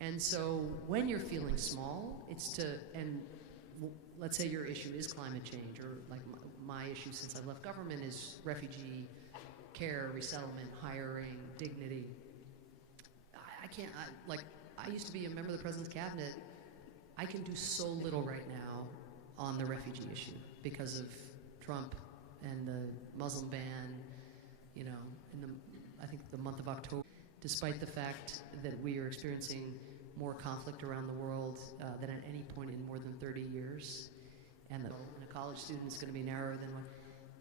And so when you're feeling small, it's to, and let's say your issue is climate change, or like my issue since I left government is refugee care, resettlement, hiring, dignity. I used to be a member of the president's cabinet. I can do so little right now on the refugee issue because of Trump and the Muslim ban, you know, in I think the month of October, despite the fact that we are experiencing more conflict around the world than at any point in more than 30 years. and a college student is going to be narrower than one.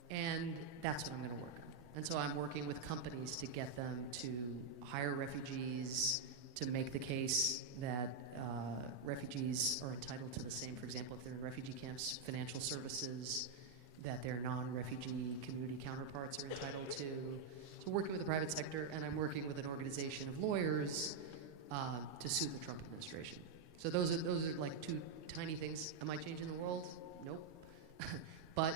And that's what I'm going to work on. And so I'm working with companies to get them to hire refugees, to make the case that refugees are entitled to the same, for example, if they're in refugee camps, financial services that their non-refugee community counterparts are entitled to. So working with the private sector, and I'm working with an organization of lawyers to sue the Trump administration. So those are like two tiny things. Am I changing the world? Nope. But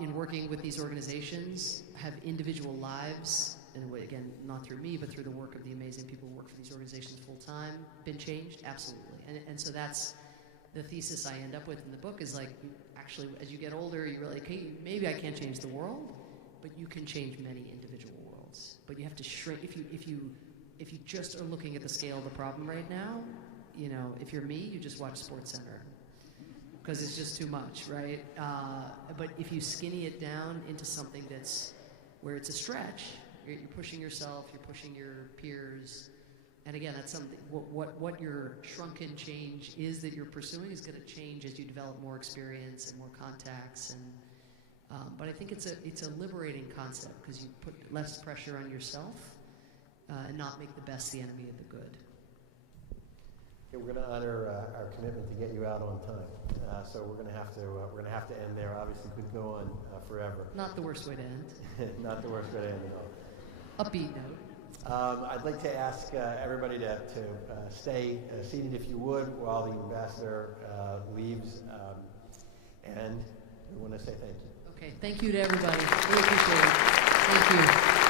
in working with these organizations, have individual lives, in a way, again, not through me, but through the work of the amazing people who work for these organizations full time, been changed? Absolutely. And so that's the thesis I end up with in the book, is like, actually, as you get older, you're like, hey, maybe I can't change the world, but you can change many individual worlds. But you have to shrink. If you just are looking at the scale of the problem right now, you know, if you're me, you just watch SportsCenter, because it's just too much, right? But if you skinny it down into something that's where it's a stretch, you're pushing yourself, you're pushing your peers, and again, that's something. What your shrunken change is that you're pursuing is going to change as you develop more experience and more contacts. And but I think it's a liberating concept, because you put less pressure on yourself and not make the best the enemy of the good. Okay, we're going to honor our commitment to get you out on time. So we're going to have to end there. Obviously, could go on forever. Not the worst way to end. Not the worst way to end at all. Upbeat note. I'd like to ask everybody to stay seated, if you would, while the ambassador leaves. And we want to say thank you. Okay, thank you to everybody. Really appreciate it. Thank you.